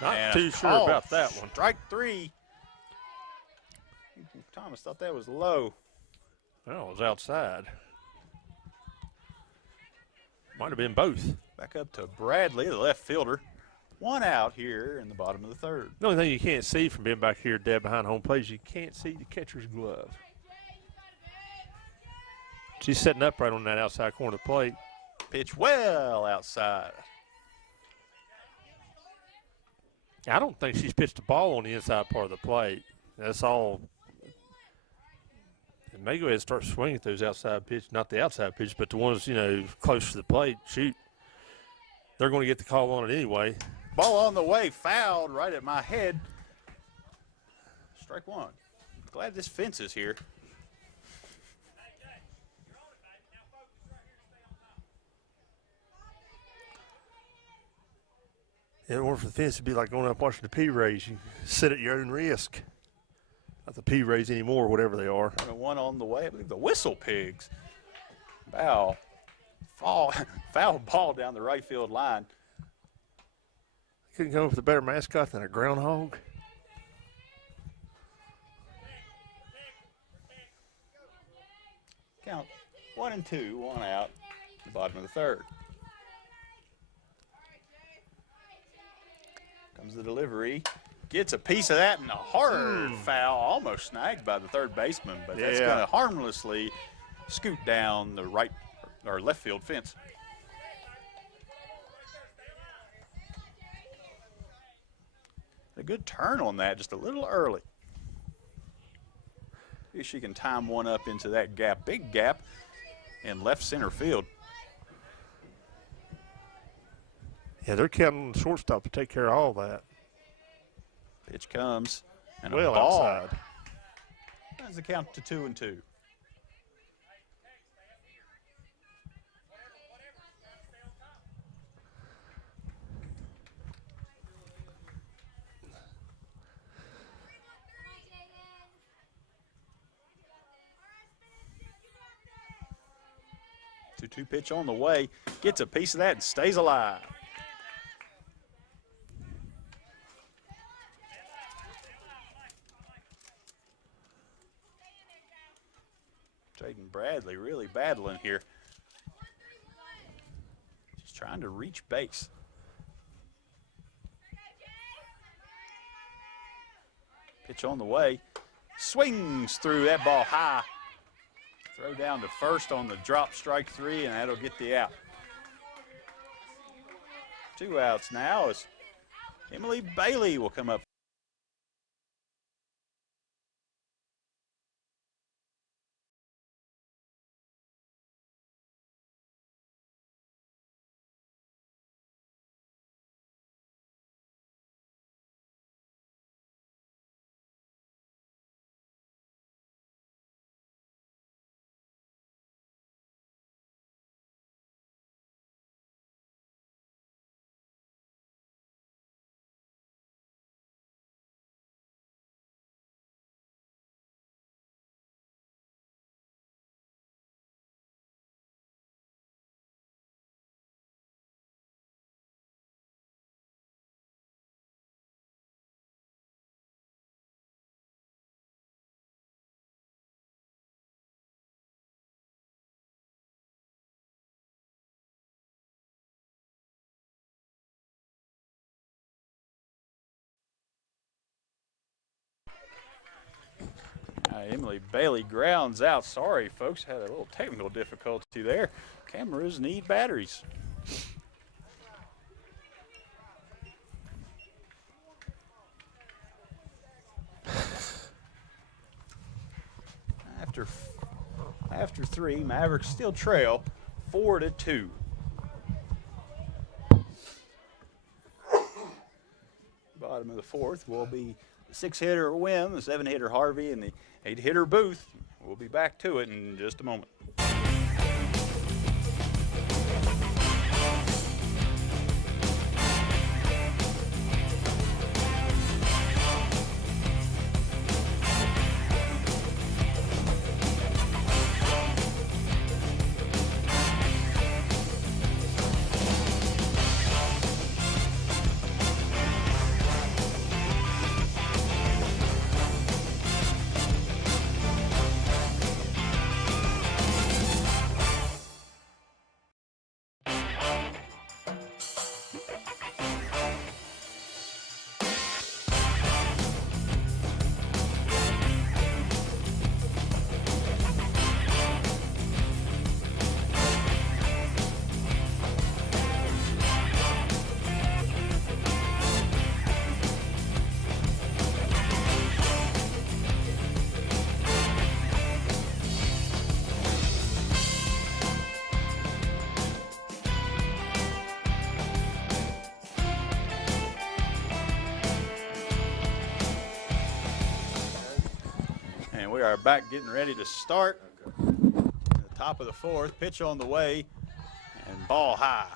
Not too sure about that one. Strike three. Thomas thought that was low. Well, it was outside. Might have been both. Back up to Bradley, the left fielder. One out here in the bottom of the third. The only thing you can't see from being back here dead behind home plate is you can't see the catcher's glove. She's setting up right on that outside corner of the plate. Pitch well outside. I don't think she's pitched a ball on the inside part of the plate. That's all. And may go ahead and start swinging those outside pitches, not the outside pitches, but the ones, close to the plate. Shoot. They're going to get the call on it anyway. Ball on the way, fouled right at my head. Strike one. Glad this fence is here. In order for the fence to be like going up watching the P-Rays, you sit at your own risk. Not the P-Rays anymore, whatever they are. One on the way. I believe the Whistle Pigs. Foul ball down the right field line. Couldn't come up with a better mascot than a groundhog. Count 1 and 2, one out, the bottom of the third. Comes the delivery. Gets a piece of that and a hard foul, almost snagged by the third baseman, but that's going to harmlessly scoot down the right or left field fence. A good turn on that, just a little early. See if she can time one up into that gap, big gap in left center field. Yeah, they're counting on the shortstop to take care of all that. Pitch comes and well a ball. Outside. That's the count to 2 and 2. Two pitch on the way, gets a piece of that and stays alive. Jaden Bradley really battling here. She's trying to reach base. Pitch on the way, swings through that ball high. Throw down to first on the drop, strike 3, and that'll get the out. 2 outs now as Emily Bailey will come up. Emily Bailey grounds out. Sorry, folks, had a little technical difficulty there. Cameras need batteries. After 3, Mavericks still trail 4-2. Bottom of the 4th will be the 6-hitter Wim, the 7-hitter Harvey, and the 8-hitter Booth. We'll be back to it in just a moment. are back getting ready to start. The top of the fourth, pitch on the way, and ball high.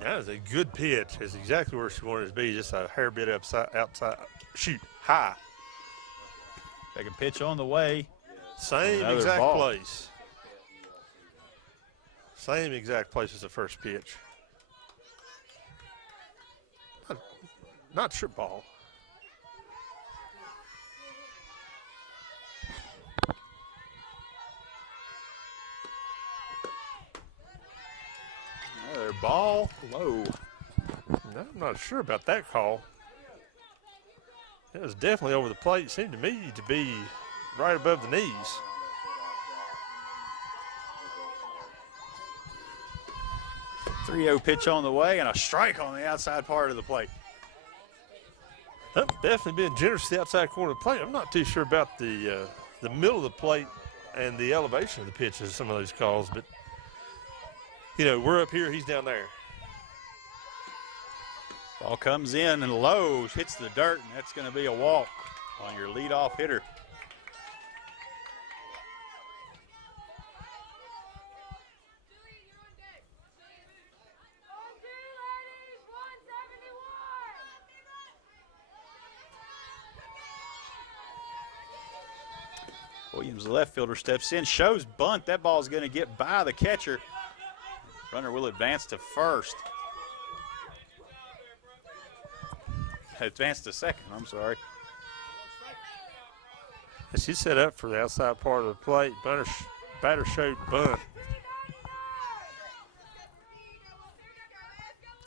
That is a good pitch. It's exactly where she wanted it to be, just a hair bit outside, shoot, high. Second pitch on the way. Same Another exact ball. place. Same exact place as the first pitch. Not sure ball. Another ball low. No, I'm not sure about that call. It was definitely over the plate. It seemed to me to be right above the knees. .30 pitch on the way and a strike on the outside part of the plate. I'm definitely being generous to the outside corner of the plate. I'm not too sure about the middle of the plate and the elevation of the pitches, some of those calls, but you know, we're up here, he's down there. Ball comes in and low, hits the dirt, and that's going to be a walk on your leadoff hitter. Williams, the left fielder, steps in, shows bunt. That ball is going to get by the catcher. Runner will advance to first. Advance to second, I'm sorry. And she set up for the outside part of the plate. Batter showed bunt.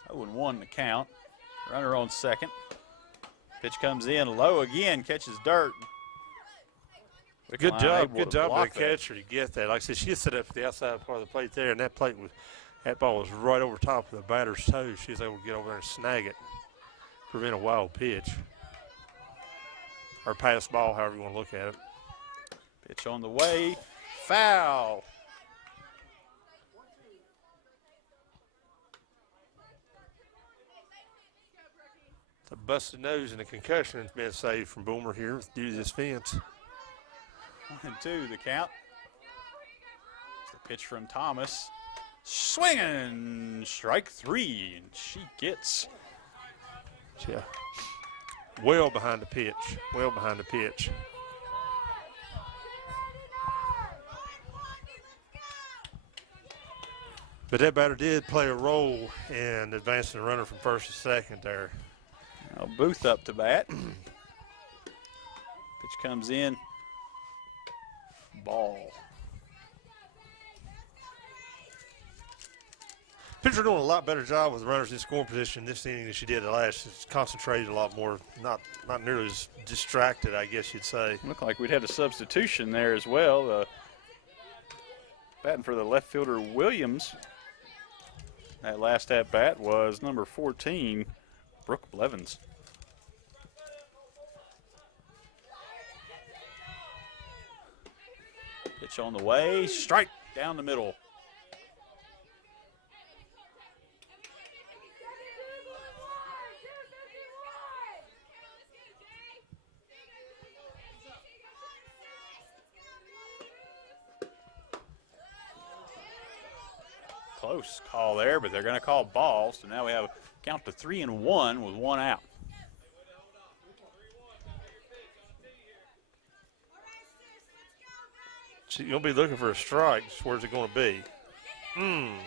0-1 the count. Runner on second. Pitch comes in low again, catches dirt. Good job Able of to the block catcher to get that. Like I said, she set up for the outside part of the plate there, and that ball was right over top of the batter's toe. She was able to get over there and snag it, prevent a wild pitch. Or pass ball, however you want to look at it. Pitch on the way, foul. It's a busted nose and a concussion has been saved from Boomer here due to this fence. 1-2 the count. It's the pitch from Thomas. Swinging, strike three, and she gets. Yeah, well behind the pitch, well behind the pitch. But that batter did play a role in advancing the runner from first to second there. Now Booth up to bat. Pitch comes in. Ball. Pitcher doing a lot better job with runners in scoring position this inning than she did the last. She's concentrated a lot more, not nearly as distracted, I guess you'd say. Looked like we'd had a substitution there as well. Batting for the left fielder Williams. That last at bat was number 14, Brooke Blevins. Pitch on the way, strike down the middle. Close call there, but they're going to call ball. So now we have a count to 3-1 with one out. She's going to be looking for a strike. Where's it going to be? And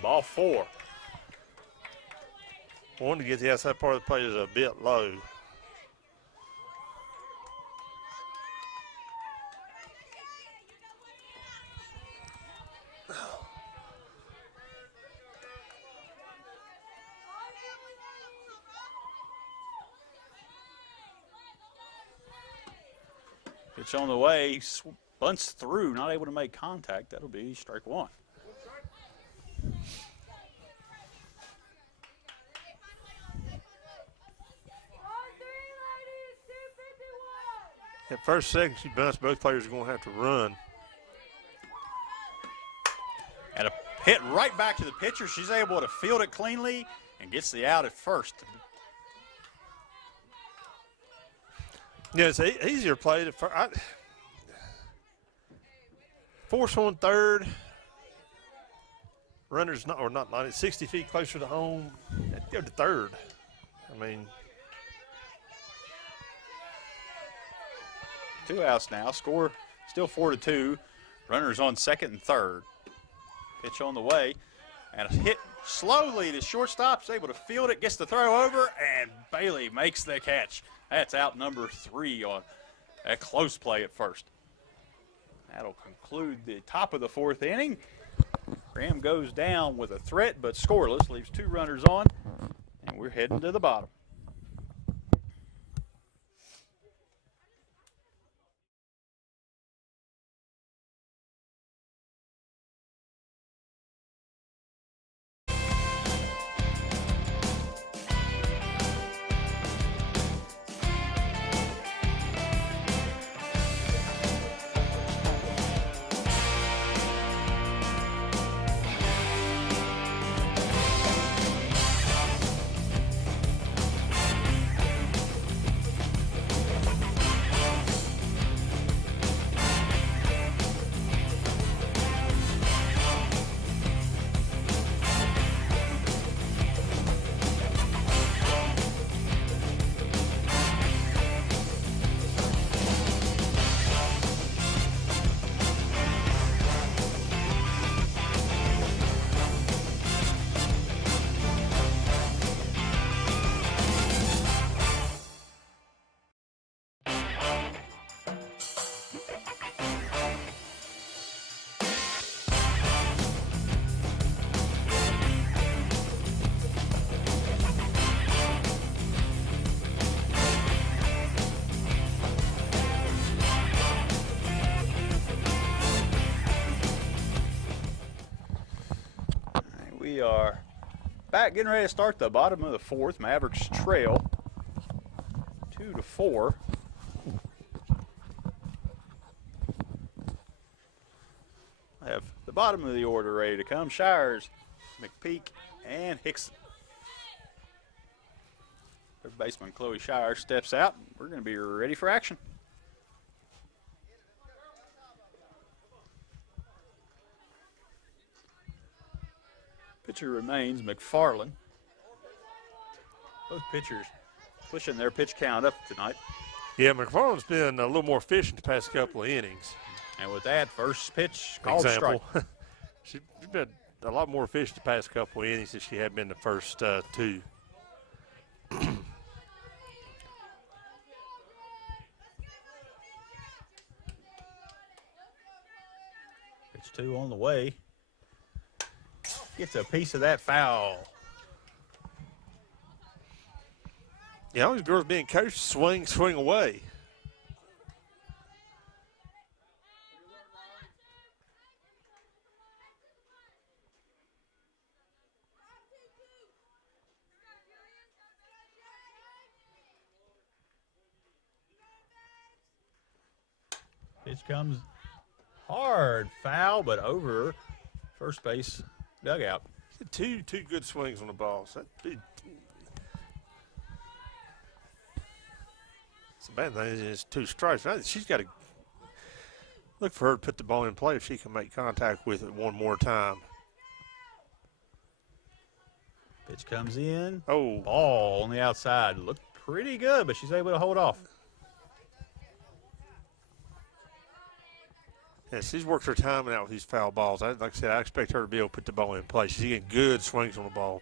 ball four. Wanted to get the outside part of the plate is a bit low. Pitch on the way, bunts through, not able to make contact. That'll be strike one. At first second, she bunts. Both players are going to have to run. And a hit right back to the pitcher. She's able to field it cleanly and gets the out at first. Yeah, it's an easier play to force on third. Runners not 60 feet closer to home. Go to third. I mean, 2 outs now. Score still 4-2. Runners on second and third. Pitch on the way, and a hit slowly to shortstop. Is able to field it, gets the throw over, and Bailey makes the catch. That's out number 3 on a close play at first. That'll conclude the top of the 4th inning. Graham goes down with a threat, but scoreless, leaves 2 runners on, and we're heading to the bottom. We are back getting ready to start the bottom of the 4th. Mavericks trail 2-4. I have the bottom of the order ready to come. Shires, McPeak, and Hickson. Third baseman Chloe Shires steps out. We're going to be ready for action. Pitcher remains McFarland. Both pitchers pushing their pitch count up tonight. yeah, McFarland's been a little more efficient the past couple of innings. And with that, first pitch called strike. She's been a lot more efficient the past couple of innings than she had been the first 2. Pitch 2 on the way. Gets a piece of that foul. Yeah, all these girls being coached, swing away. Pitch comes hard, foul, but over first base dugout. Two good swings on the ball. So it's a bad thing is it's 2 strikes. She's got to look for her to put the ball in play if she can make contact with it one more time. Pitch comes in. Oh. Ball on the outside. Looked pretty good, but she's able to hold off. Yeah, she's worked her timing out with these foul balls. Like I said, I expect her to be able to put the ball in play. She's getting good swings on the ball.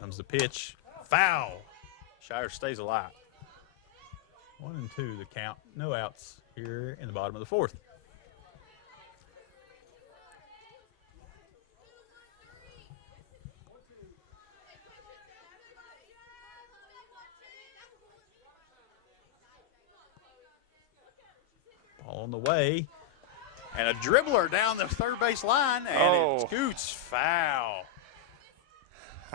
Comes the pitch. Foul. Shire stays alive. 1-2 the count. No outs here in the bottom of the 4th. Ball on the way. And a dribbler down the third base line, and it scoots foul.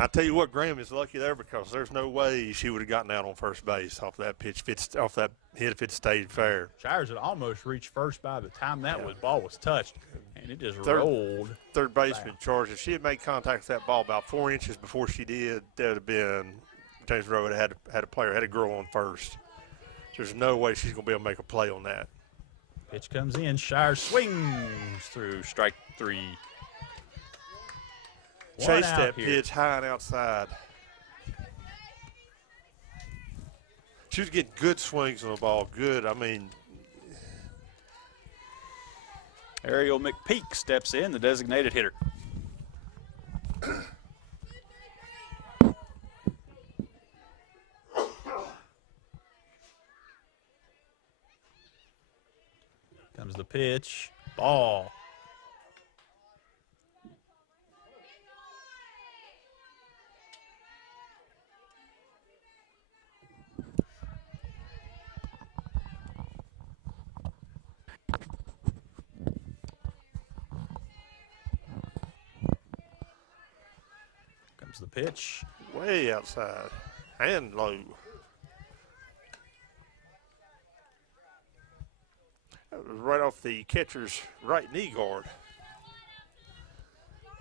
I tell you what, Graham is lucky there because there's no way she would have gotten out on first base off that pitch, off that hit if it stayed fair. Shires had almost reached first by the time that ball was touched, and it just rolled. Third baseman charged. If she had made contact with that ball about 4 inches before she did, that would have been James Monroe had a player, had a girl on first. There's no way she's going to be able to make a play on that. Pitch comes in. Shires swings through strike 3. Chase that pitch high and outside. She was getting good swings on the ball. Good. I mean, Ariel McPeak steps in, the designated hitter. Comes the pitch. Ball. Comes the pitch. Way outside and low. That was right off the catcher's right knee guard.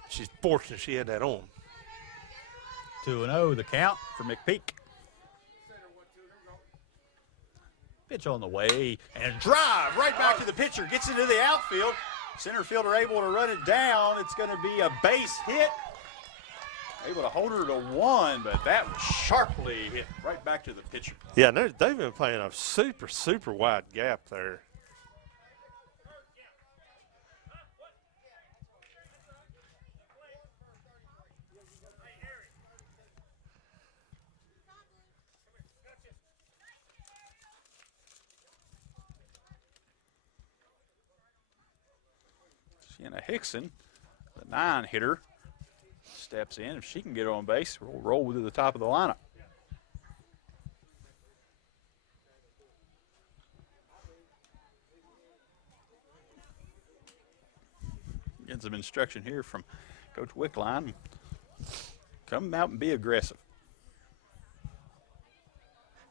She's fortunate she had that on. 2-0 the count for McPeak. Pitch on the way and drive right back to the pitcher. Gets into the outfield. Center fielder able to run it down. It's going to be a base hit. Able to hold her to 1, but that was sharply hit right back to the pitcher. Yeah, they've been playing a super, super wide gap there. Sienna Hickson, the 9 hitter, steps in. If she can get on base, we'll roll to the top of the lineup. Getting some instruction here from Coach Wickline. Come out and be aggressive.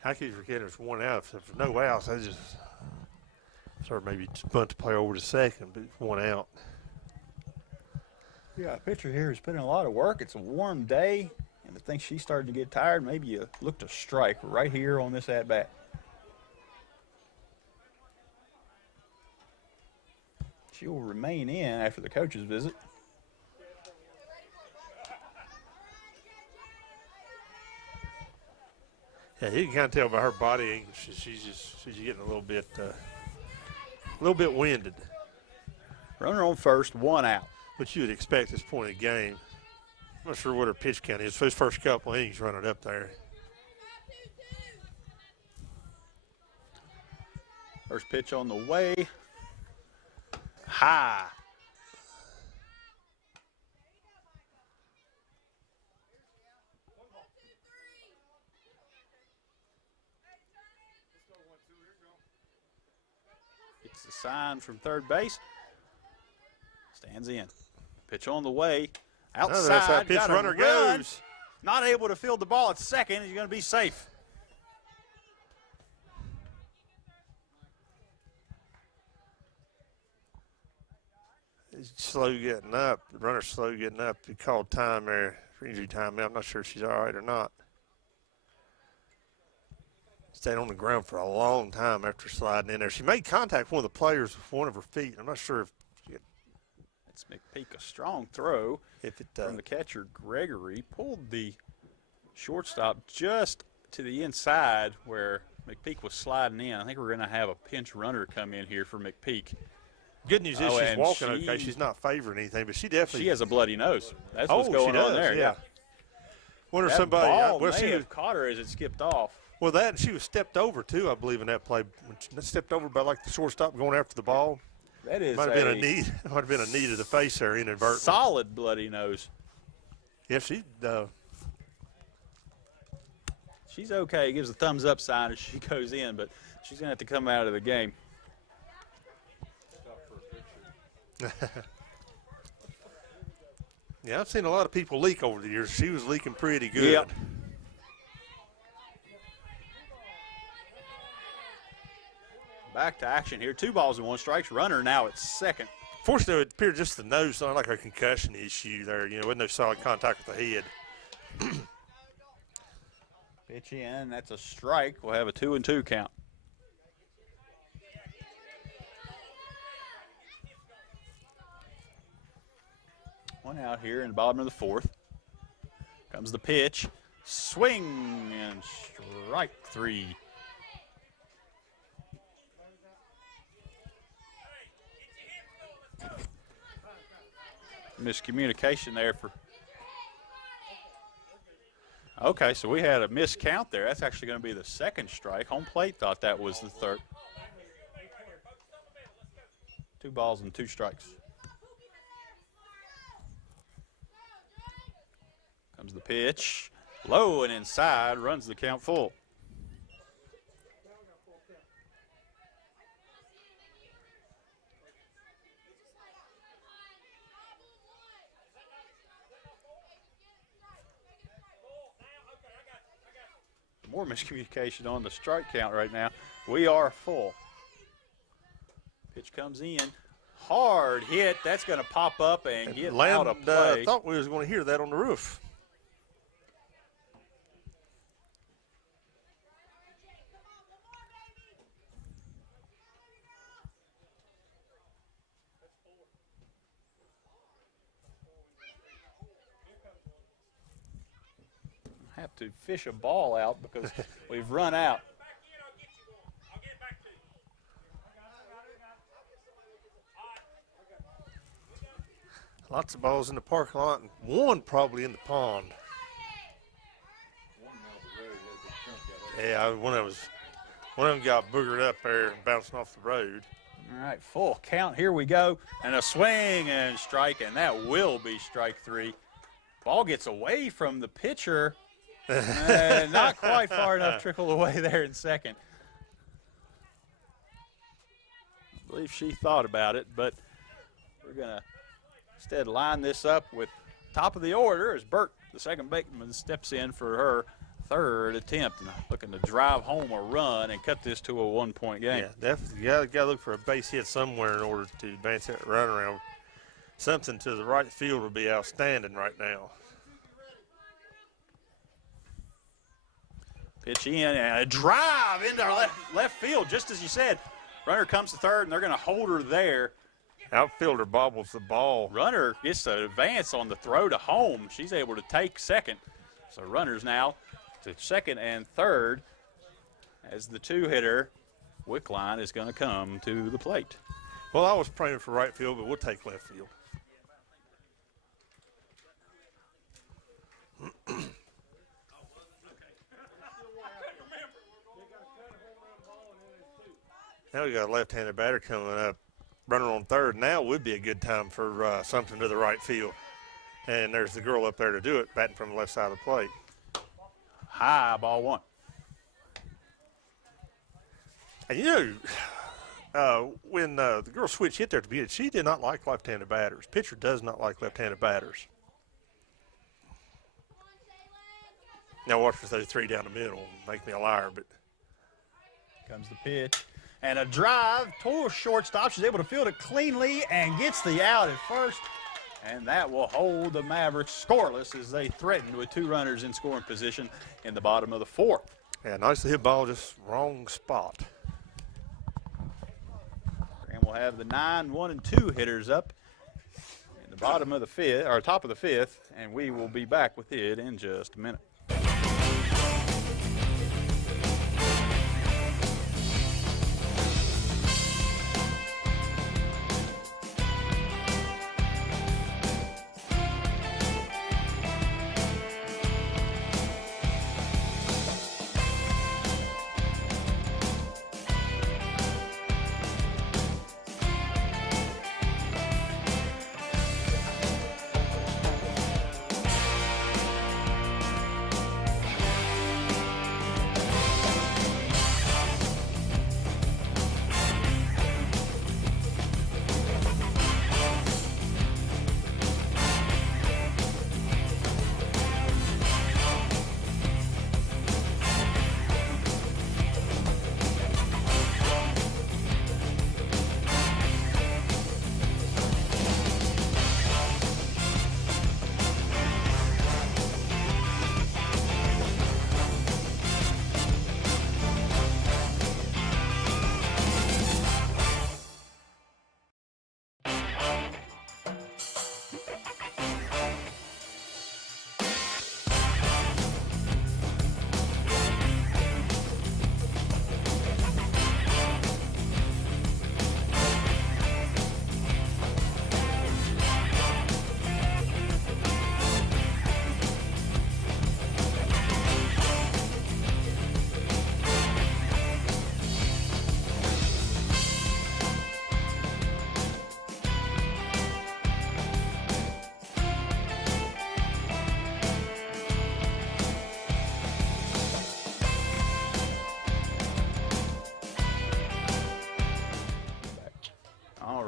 I keep forgetting there's 1 out. If there's no outs, I just sort of maybe bunt the player over to second, but 1 out. Yeah, a pitcher here is putting in a lot of work. It's a warm day, and I think she's starting to get tired. Maybe you look to strike right here on this at-bat. She will remain in after the coach's visit. Yeah, you can kind of tell by her body, she's getting a little bit winded. Runner on first, 1 out. But you would expect at this point of the game. I'm not sure what her pitch count is. For his first couple innings, running up there. First pitch on the way. High. Gets the sign from third base. Stands in. Pitch on the way. Outside. That's how pitch runner goes. Not able to field the ball at second. He's going to be safe. He's slow getting up. The runner's slow getting up. He called time there for injury time. I'm not sure if she's all right or not. Stayed on the ground for a long time after sliding in there. She made contact with one of the players with one of her feet. I'm not sure if It's McPeak, a strong throw if it from the catcher, Gregory. Pulled the shortstop just to the inside where McPeak was sliding in. I think we're going to have a pinch runner come in here for McPeak. Good news is she's walking okay. She's not favoring anything, but she definitely. She has a bloody nose. That's what's going on there. Yeah. Wonder if that somebody. Ball Well, may she have caught her as it skipped off. Well, that and she was stepped over too, I believe, in that play. When she stepped over by like the shortstop going after the ball. That is might have been a knee. Might have been a knee to the face there inadvertently. Solid bloody nose. Yeah, she. She's okay. Gives a thumbs up sign as she goes in, but she's going to have to come out of the game. Yeah, I've seen a lot of people leak over the years. She was leaking pretty good. Yep. Back to action here. 2 balls and 1 strike. Runner now at second. Fortunately, it appeared just the nose, sounded like a concussion issue there. You know, wasn't no solid contact with the head. Pitch in. That's a strike. We'll have a 2-2 count. One out here in the bottom of the 4th. Comes the pitch. Swing and strike 3. Miscommunication there for. Okay, so we had a miscount there. That's actually going to be the 2nd strike. Home plate thought that was the 3rd. 2 balls and 2 strikes. Comes the pitch. Low and inside, runs the count full. More miscommunication on the strike count right now. We are full. Pitch comes in. Hard hit. That's going to pop up and get out of play. I thought we was going to hear that on the roof. Have to fish a ball out because we've run out. Lots of balls in the parking lot and 1 probably in the pond. Yeah, one of them got boogered up there and bouncing off the road. All right, full count. Here we go. And a swing and strike, and that will be strike 3. Ball gets away from the pitcher. Not quite far enough, trickled away there in second. I believe she thought about it, but we're going to instead line this up with top of the order as Burt, the second baseman, steps in for her 3rd attempt, looking to drive home a run and cut this to a 1-point game. Yeah, definitely. You got to look for a base hit somewhere in order to advance that run around. Something to the right field would be outstanding right now. Pitch in and a drive into our left field, just as you said. Runner comes to 3rd, and they're going to hold her there. Outfielder bobbles the ball. Runner gets to advance on the throw to home. She's able to take second. So runners now to 2nd and 3rd as the 2-hitter, Wickline, is going to come to the plate. Well, I was praying for right field, but we'll take left field. Now we got a left-handed batter coming up. Runner on 3rd. Now would be a good time for something to the right field. And there's the girl up there to do it, batting from the left side of the plate. High, ball 1. And you know, when the girl switch hit there at the beginning, she did not like left-handed batters. Pitcher does not like left-handed batters. Now watch her throw 3 down the middle. Make me a liar, but. Comes the pitch. And a drive towards shortstop. She's able to field it cleanly and gets the out at first. And that will hold the Mavericks scoreless as they threaten with 2 runners in scoring position in the bottom of the 4th. Yeah, nicely hit ball, just wrong spot. And we'll have the 9, 1, and 2 hitters up in the bottom of the 5th, or top of the 5th, and we will be back with it in just a minute.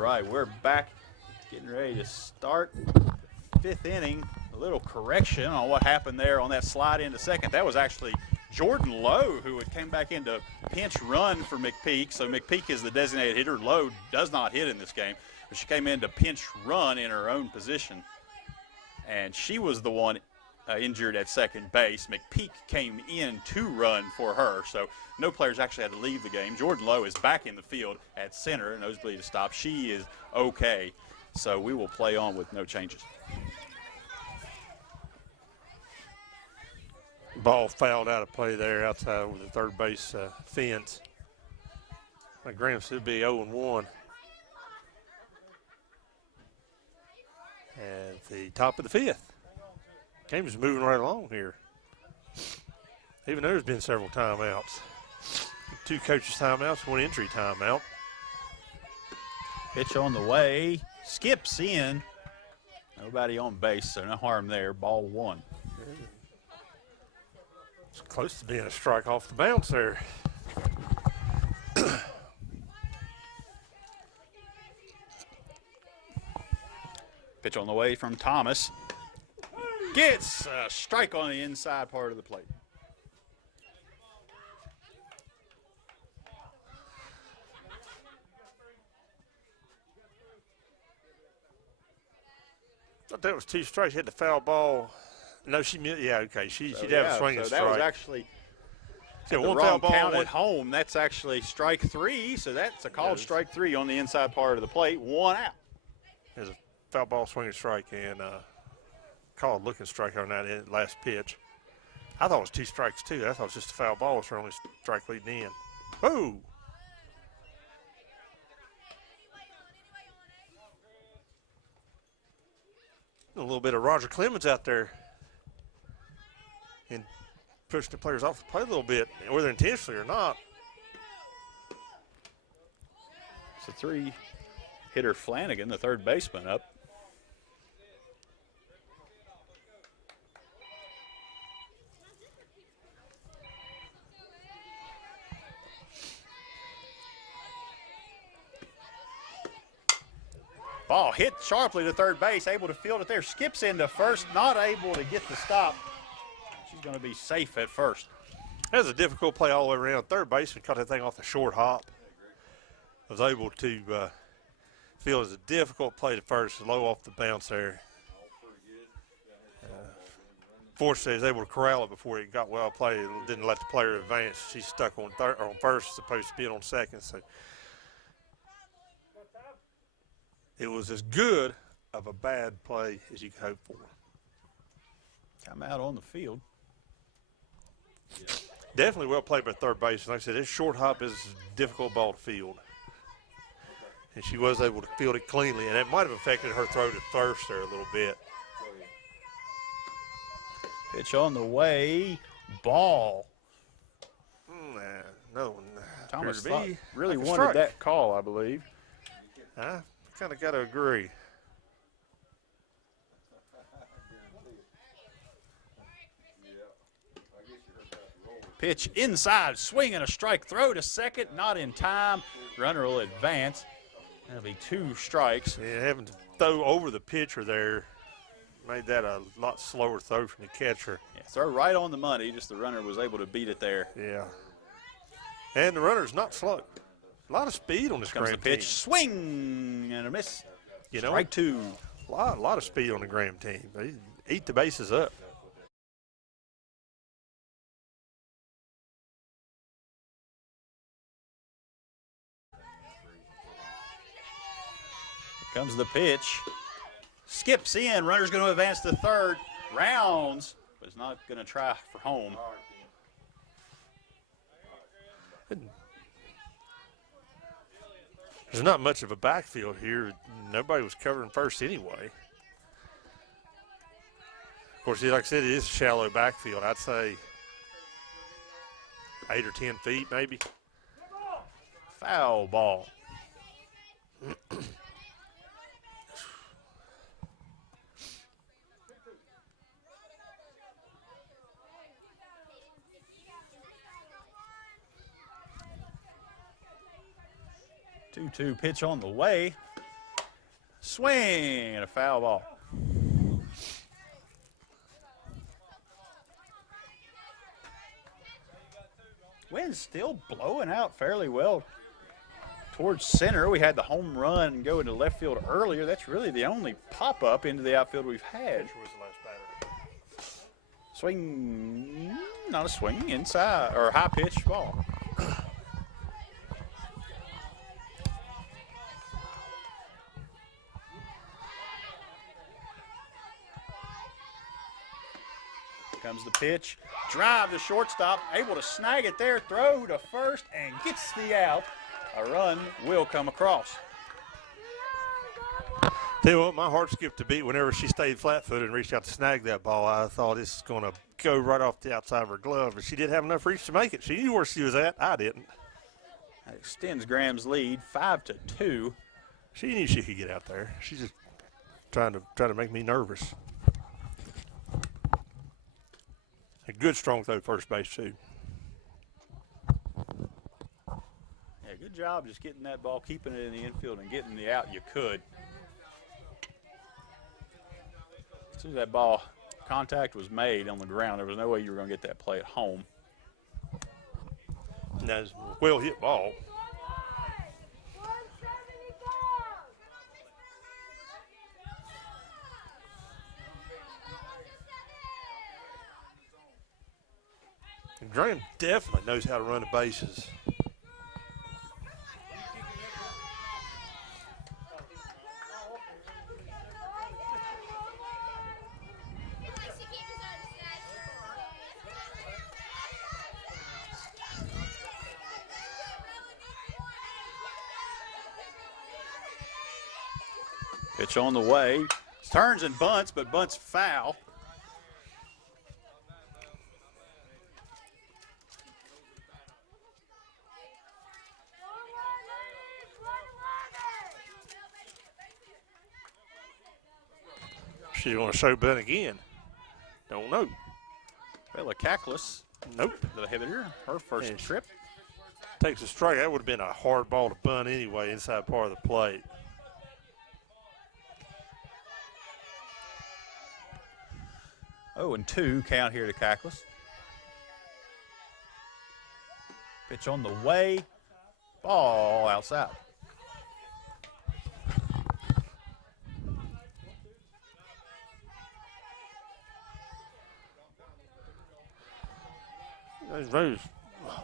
right, we're back, getting ready to start fifth inning. A little correction on what happened there on that slide into second. That was actually Jordan Lowe who had came back into pinch run for McPeak. So McPeak is the designated hitter. Lowe does not hit in this game, but she came into pinch run in her own position, and she was the one injured at second base. McPeak came in to run for her, so no players actually had to leave the game. Jordan Lowe is back in the field at center, nosebleed to stop. She is okay, so we will play on with no changes. Ball fouled out of play there outside over the third base fence. Graham should be 0-1. At the top of the fifth. Game is moving right along here. Even though there's been several timeouts. 2 coaches' timeouts, 1 entry timeout. Pitch on the way, skips in. Nobody on base, so no harm there. Ball 1. It's close to being a strike off the bounce there. Pitch on the way from Thomas. Gets a strike on the inside part of the plate. I thought that was 2 strikes. She had the foul ball. No, she'd have a swinging so strike. that was actually the one foul wrong ball count went at home. That's actually strike 3, so that's a called strike 3 on the inside part of the plate. 1 out. There's a foul ball, swinging strike, and called looking strike on that last pitch. I thought it was 2 strikes, too. I thought it was just a foul ball. It's her only strike leading in. Oh! A little bit of Roger Clemens out there and pushing the players off the plate a little bit, whether intentionally or not. So 3-hitter Flanagan, the third baseman, up. Ball hit sharply to third base, able to field it there. Skips into first, not able to get the stop. She's going to be safe at first. That was a difficult play all the way around. Third baseman caught that thing off the short hop. Was able to feel it was a difficult play to first, low off the bounce there. Fortunately, he was able to corral it before it got well played. Didn't let the player advance. She stuck on first, supposed to be on second. So it was as good of a bad play as you could hope for. Come out on the field. Definitely well played by third base. Like I said, this short hop is a difficult ball to field. And she was able to field it cleanly, and it might have affected her throw to first there a little bit. Pitch on the way. Ball. No. Thomas really wanted that call, I believe. I kind of got to agree. Pitch inside, swing and a strike. Throw to second, not in time. Runner will advance. That'll be 2 strikes. Yeah, having to throw over the pitcher there made that a lot slower throw from the catcher. Yeah, throw right on the money, just the runner was able to beat it there. Yeah. And the runner's not slow. A lot of speed on this Graham Graham team. Pitch, team. swing and a miss. You know, strike 2. A lot of speed on the Graham team. They eat the bases up. Comes the pitch. Skips in. Runner's going to advance to third. Rounds, but is not going to try for home. There's not much of a backfield here. Nobody was covering first anyway. Of course, like I said, it is a shallow backfield. I'd say 8 or 10 feet maybe. Foul ball. 2-2 pitch on the way. swing, and a foul ball. Wind's still blowing out fairly well towards center. We had the home run go into left field earlier. That's really the only pop-up into the outfield we've had. Which was the last batter? Swing, not a swing, inside, or high-pitched ball. Comes the pitch, drive to shortstop, able to snag it there, throw to first, and gets the out. A run will come across. Tell you what, my heart skipped a beat whenever she stayed flat-footed and reached out to snag that ball. I thought this is going to go right off the outside of her glove, but she did have enough reach to make it. She knew where she was at. I didn't. That extends Graham's lead, 5-2. She knew she could get out there. She's just trying to make me nervous. A good strong throw first base too. Yeah, good job just getting that ball, keeping it in the infield, and getting the out you could. As soon as that ball contact was made on the ground, there was no way you were going to get that play at home. And that was a well hit ball. And Graham definitely knows how to run the bases. Pitch on the way. Turns and bunts, but bunts foul. She's going to show bunt again. Don't know. Bella Cackless, Nope. the hitter, her first Yes. trip. Takes a strike. That would have been a hard ball to bunt anyway inside part of the plate. Oh, and 2 count here to Cackless. Pitch on the way. Ball outside. Rose,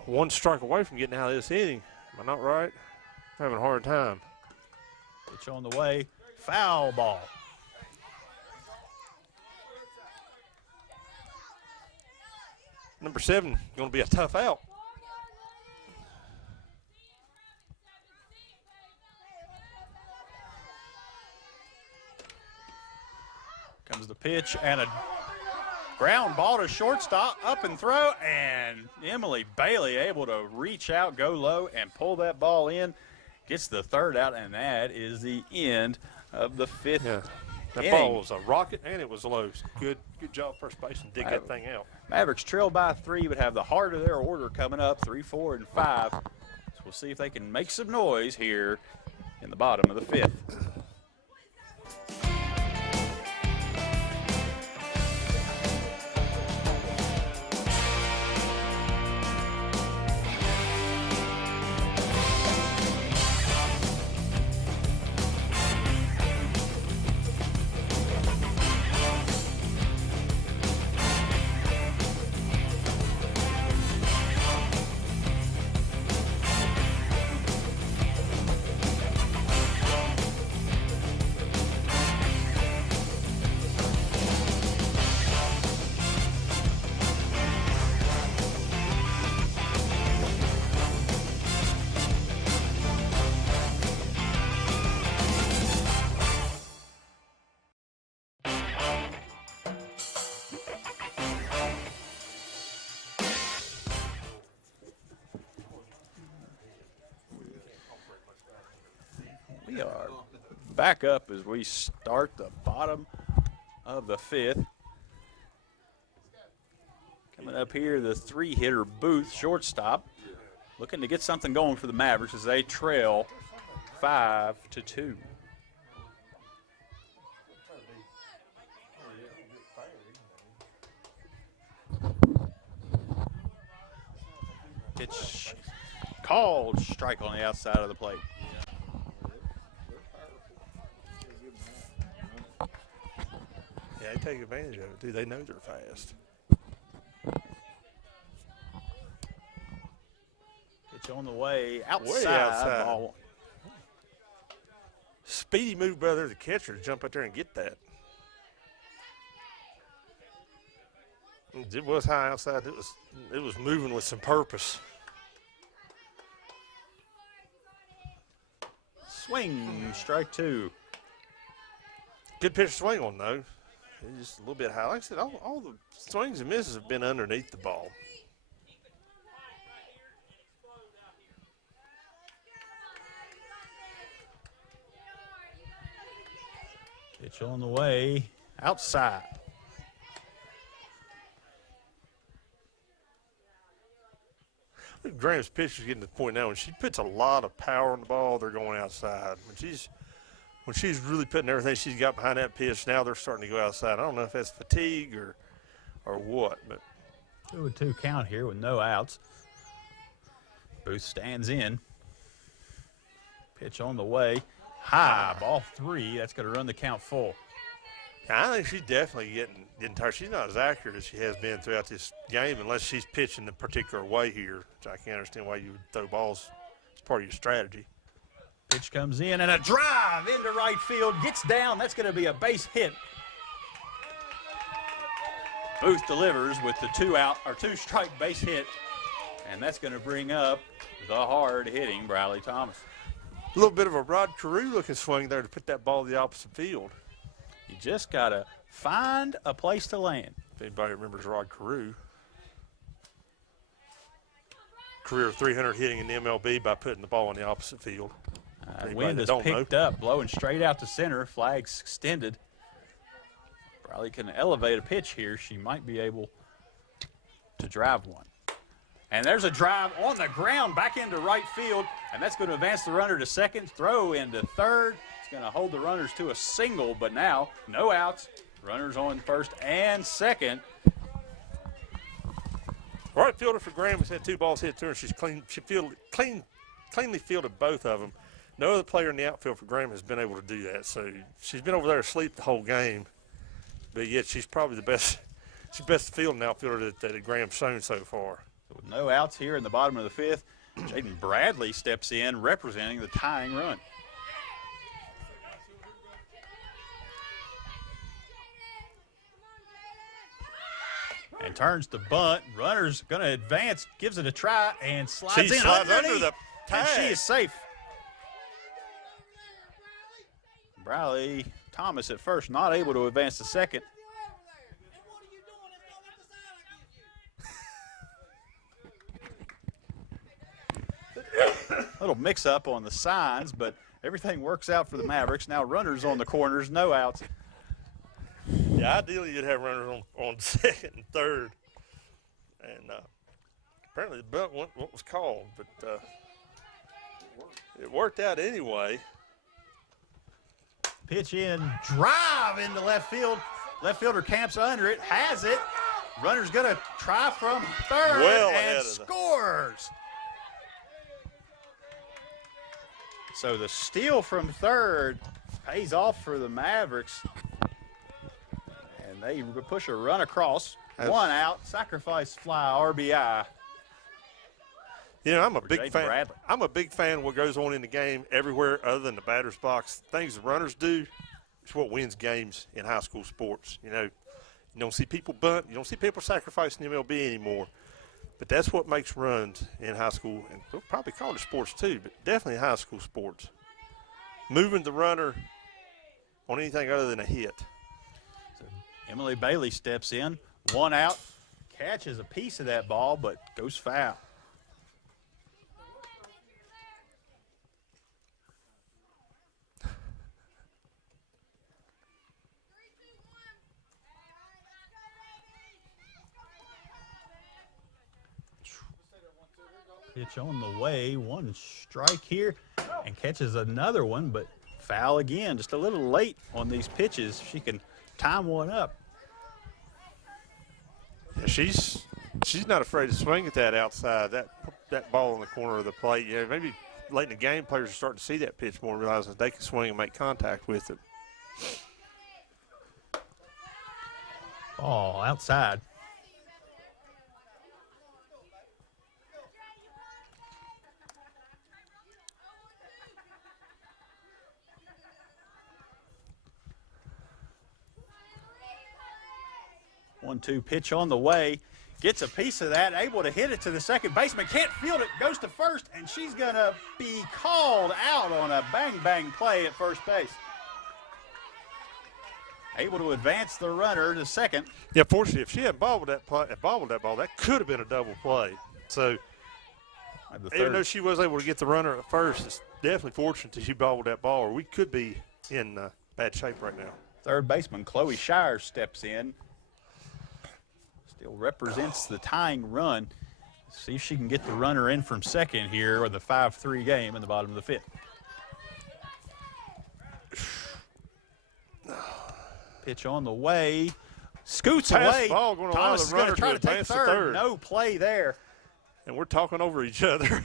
one strike away from getting out of this inning. Am I not right? I'm having a hard time. Pitch on the way. Foul ball. Number 7 going to be a tough out. Comes the pitch and a ground ball to shortstop, up and throw, and Emily Bailey able to reach out, go low, and pull that ball in. Gets the third out, and that is the end of the 5th. Yeah. That inning. ball was a rocket, and it was low. Good job, first baseman. Dig that thing out. Mavericks trail by 3, but have the heart of their order coming up, 3, 4, and 5. So we'll see if they can make some noise here in the bottom of the 5th. We are back up as we start the bottom of the 5th. Coming up here, the 3-hitter Booth, shortstop, looking to get something going for the Mavericks as they trail 5-2. Pitch called, strike on the outside of the plate. Yeah, they take advantage of it, too. They know they're fast. Pitch on the way, outside. Way outside. Ball. Speedy move by the catcher to jump out there and get that. It was high outside. It was moving with some purpose. Swing, strike two. Good pitch to swing on, though. It's just a little bit high. Like I said, all the swings and misses have been underneath the ball. Pitch on the way, outside. Graham's pitch is getting to the point now when she puts a lot of power on the ball, they're going outside. When she's really putting everything she's got behind that pitch, now they're starting to go outside. I don't know if that's fatigue or what, but 2-2 count here with no outs. Booth stands in. Pitch on the way, high, ball three. That's going to run the count full. I think she's definitely getting tired. She's not as accurate as she has been throughout this game unless she's pitching a particular way here, which I can't understand why you would throw balls as part of your strategy. Pitch comes in and a drive into right field. Gets down. That's going to be a base hit. Booth delivers with the two-strike base hit, and that's going to bring up the hard-hitting Bradley Thomas. A little bit of a Rod Carew-looking swing there to put that ball to the opposite field. You just got to find a place to land. If anybody remembers Rod Carew. Career 300 hitting in the MLB by putting the ball in the opposite field. Wind is picked up, blowing straight out to center. Flags extended. Bradley can elevate a pitch here. She might be able to drive one. And there's a drive on the ground back into right field, and that's going to advance the runner to second, throw into third. It's going to hold the runners to a single, but now no outs. Runners on first and second. Right fielder for Graham has had two balls hit to her. She's cleanly fielded both of them. No other player in the outfield for Graham has been able to do that. So she's been over there asleep the whole game, but yet she's probably the best. She's best fielding outfielder that Graham's shown so far. So with no outs here in the bottom of the fifth, Jaden Bradley steps in representing the tying run. And turns the bunt. Runner's going to advance, gives it a try, and slides in under the tag. And she is safe. Bradley Thomas at first, not able to advance to second. Little mix-up on the signs, but everything works out for the Mavericks. Now runners on the corners, no outs. Yeah, ideally you'd have runners on second and third. And apparently the bunt what was called, but it worked out anyway. Pitch in, drive into left field. Left fielder camps under it, has it. Runner's going to try from third and scores. So the steal from third pays off for the Mavericks. And they push a run across. One out, sacrifice fly, RBI. You know, I'm a big fan. Bradley. I'm a big fan of what goes on in the game everywhere other than the batter's box. Things the runners do is what wins games in high school sports. You know, you don't see people bunt. You don't see people sacrificing the MLB anymore. But that's what makes runs in high school, and we'll probably college sports too, but definitely high school sports. Moving the runner on anything other than a hit. So Emily Bailey steps in, one out, catches a piece of that ball, but goes foul. Pitch on the way, one strike here, and catches another one, but foul again. Just a little late on these pitches. She can time one up. Yeah, she's not afraid to swing at that outside. That that ball in the corner of the plate. Yeah, maybe late in the game, players are starting to see that pitch more, realizing they can swing and make contact with it. Ball outside. One-two pitch on the way. Gets a piece of that, able to hit it to the second baseman. Can't field it, goes to first, and she's going to be called out on a bang-bang play at first base. Able to advance the runner to second. Yeah, fortunately, if she had bobbled that ball, that could have been a double play. So even though she was able to get the runner at first, it's definitely fortunate that she bobbled that ball, or we could be in bad shape right now. Third baseman Chloe Shires steps in. Still represents the tying run. See if she can get the runner in from second here with a 5-3 game in the bottom of the fifth. Pitch on the way. Scoots away. Ball going Thomas is going to try to take third. No play there. And we're talking over each other.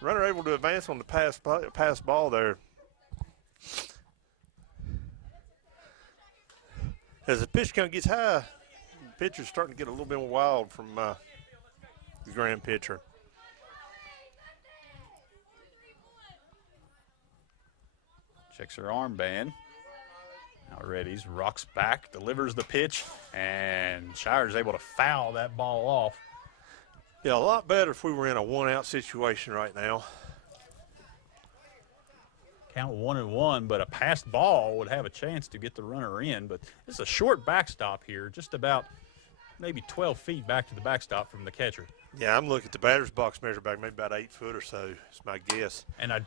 Runner able to advance on the pass ball there. As the pitch count gets high, the pitcher's starting to get a little bit more wild from the grand pitcher. Checks her armband. Now readies, rocks back, delivers the pitch, and Shires able to foul that ball off. Yeah, a lot better if we were in a one-out situation right now. Count 1-1, but a passed ball would have a chance to get the runner in. But it's a short backstop here, just about maybe 12 feet back to the backstop from the catcher. Yeah, I'm looking at the batter's box measure back, maybe about 8 foot or so. It's my guess. And a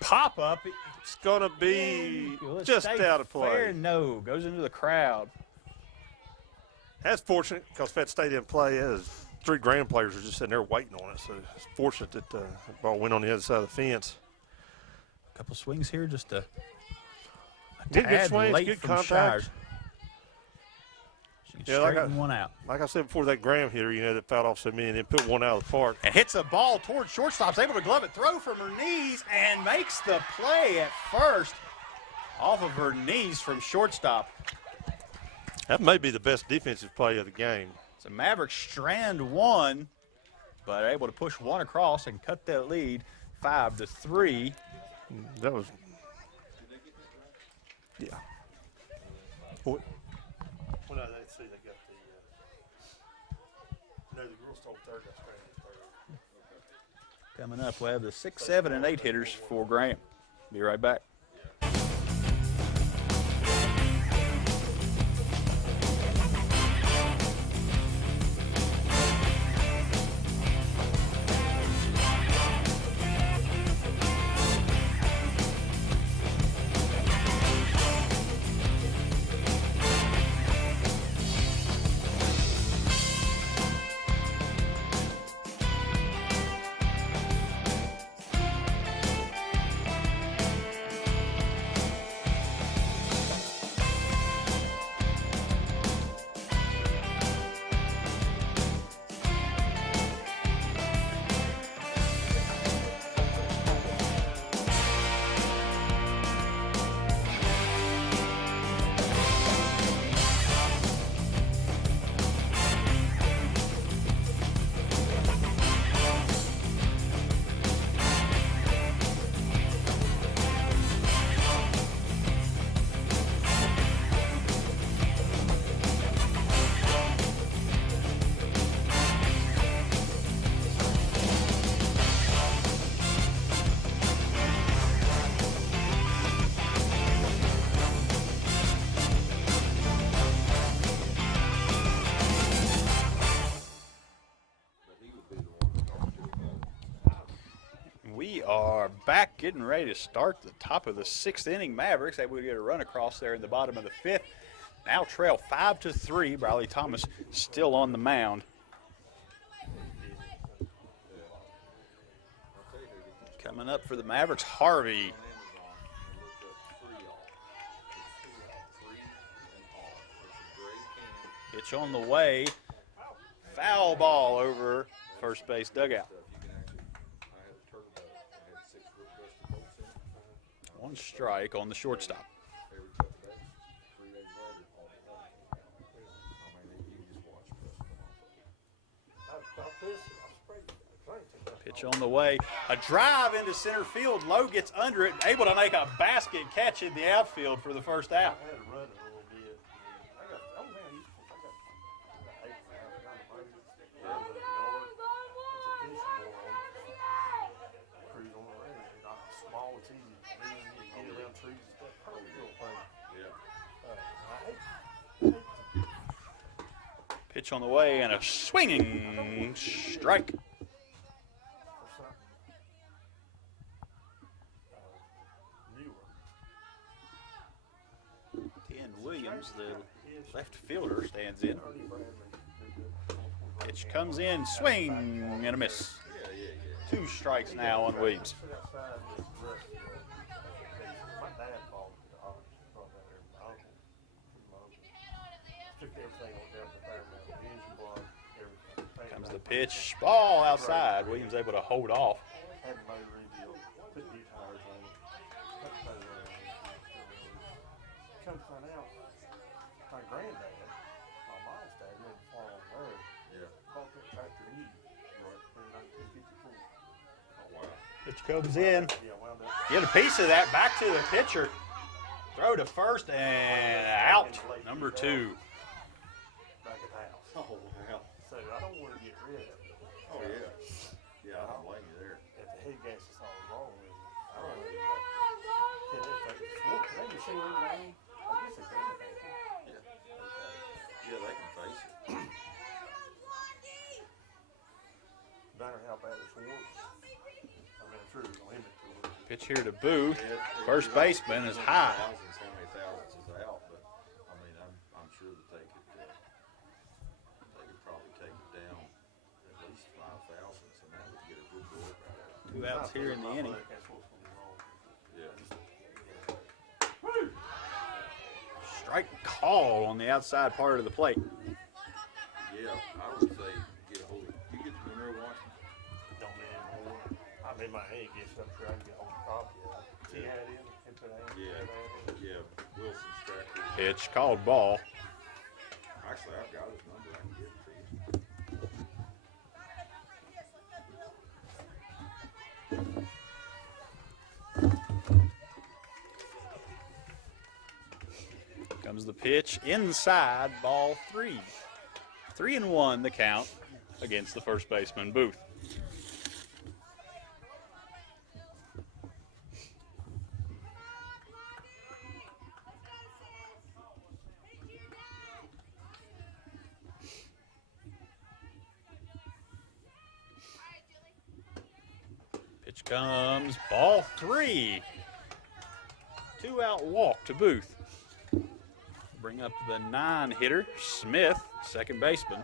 pop-up. It's going to be just out of play. Fair no, goes into the crowd. That's fortunate because if that stayed in play, as 3 grand players are just sitting there waiting on it. So it's fortunate that the ball went on the other side of the fence. A couple swings here, just a good swings, late good from contact. Shires. She can straighten one out. Like I said before, that Graham hitter, that fouled off so many and then put one out of the park. And hits a ball towards shortstop's able to glove it, throw from her knees, and makes the play at first off of her knees from shortstop. That may be the best defensive play of the game. So Mavericks strand one, but able to push one across and cut that lead 5-3. That was, yeah. Well, no, they see they got the girls stole third. That's third. Coming up, we'll have the 6, 7, and 8 hitters for Graham. Be right back. We are back getting ready to start the top of the 6th inning. Mavericks able to get a run across there in the bottom of the 5th. Now trail 5-3. Briley Thomas still on the mound. Coming up for the Mavericks, Harvey. Pitch on the way. Foul ball over first base dugout. One strike on the shortstop. Pitch on the way. A drive into center field. Lowe gets under it, able to make a basket catch in the outfield for the first out. Pitch on the way and a swinging strike. Williams, the left fielder, stands in. Pitch comes in, swing and a miss. 2 strikes now on Williams. Comes the pitch, ball outside. Williams able to hold off. Come find out, my granddad, my mom's dad, made a farm on Monroe. Yeah. Bought that tractor in in 1954. Oh, wow. Pitch comes in. Yeah, wound up. Get a piece of that back to the pitcher. Throw to first and out. Number 2. Back at the house. Oh, wow. So I don't want to get rid of it. Oh, yeah. Yeah, I don't blame you there. If the head gasket is all wrong with it, I don't know. Can they machine anything? I guess they can. Yeah, they can face it. Better help out this war. I mean, I'm sure there's a limit to it. Pitch here to Boo. First baseman is high. How many thousands is out, but I mean, I'm sure that they could probably take it down at least 5,000, and that would get a good work out of it. 2 outs here in the inning. Strike call on the outside part of the plate. Yeah, I would say get a hold of it. You get to Monroe, Washington? Don't need anymore. I mean, my head gets up there. I can get a hold of a copy of it. He had it in, put it in. Yeah, Wilson's tractor. Pitch called ball. Actually, I've got his number. I can give it to you. Comes the pitch inside, ball 3. 3-1 the count against the first baseman, Booth. Pitch comes, ball 3. 2-out walk to Booth. Bring up the 9-hitter, Smith, second baseman.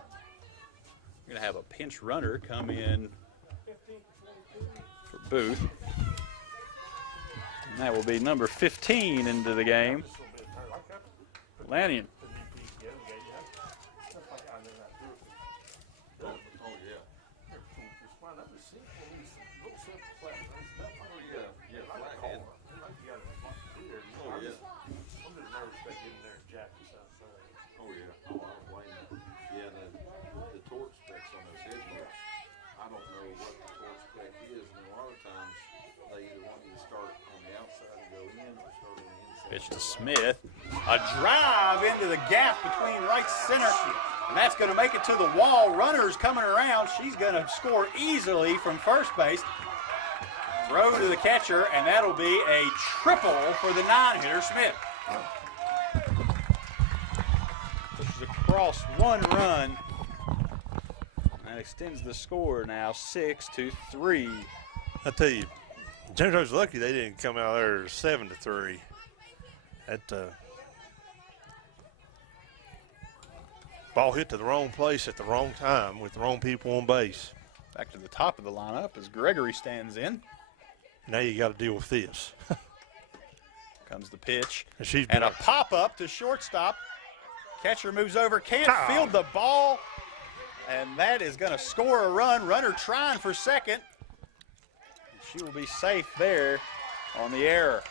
We're going to have a pinch runner come in for Booth. And that will be number 15 into the game, Lannion. Pitch to Smith. A drive into the gap between right center. And that's going to make it to the wall. Runners coming around. She's going to score easily from first base. Throw to the catcher, and that'll be a triple for the 9-hitter, Smith. Pushes across 1 run. That extends the score now 6-3. I tell you, Monroe's lucky they didn't come out there 7-3. That ball hit to the wrong place at the wrong time with the wrong people on base. Back to the top of the lineup as Gregory stands in. Now you got to deal with this. Comes the pitch. And a pop-up to shortstop. Catcher moves over, can't field the ball. and that is going to score a run. Runner trying for second. She will be safe there on the error.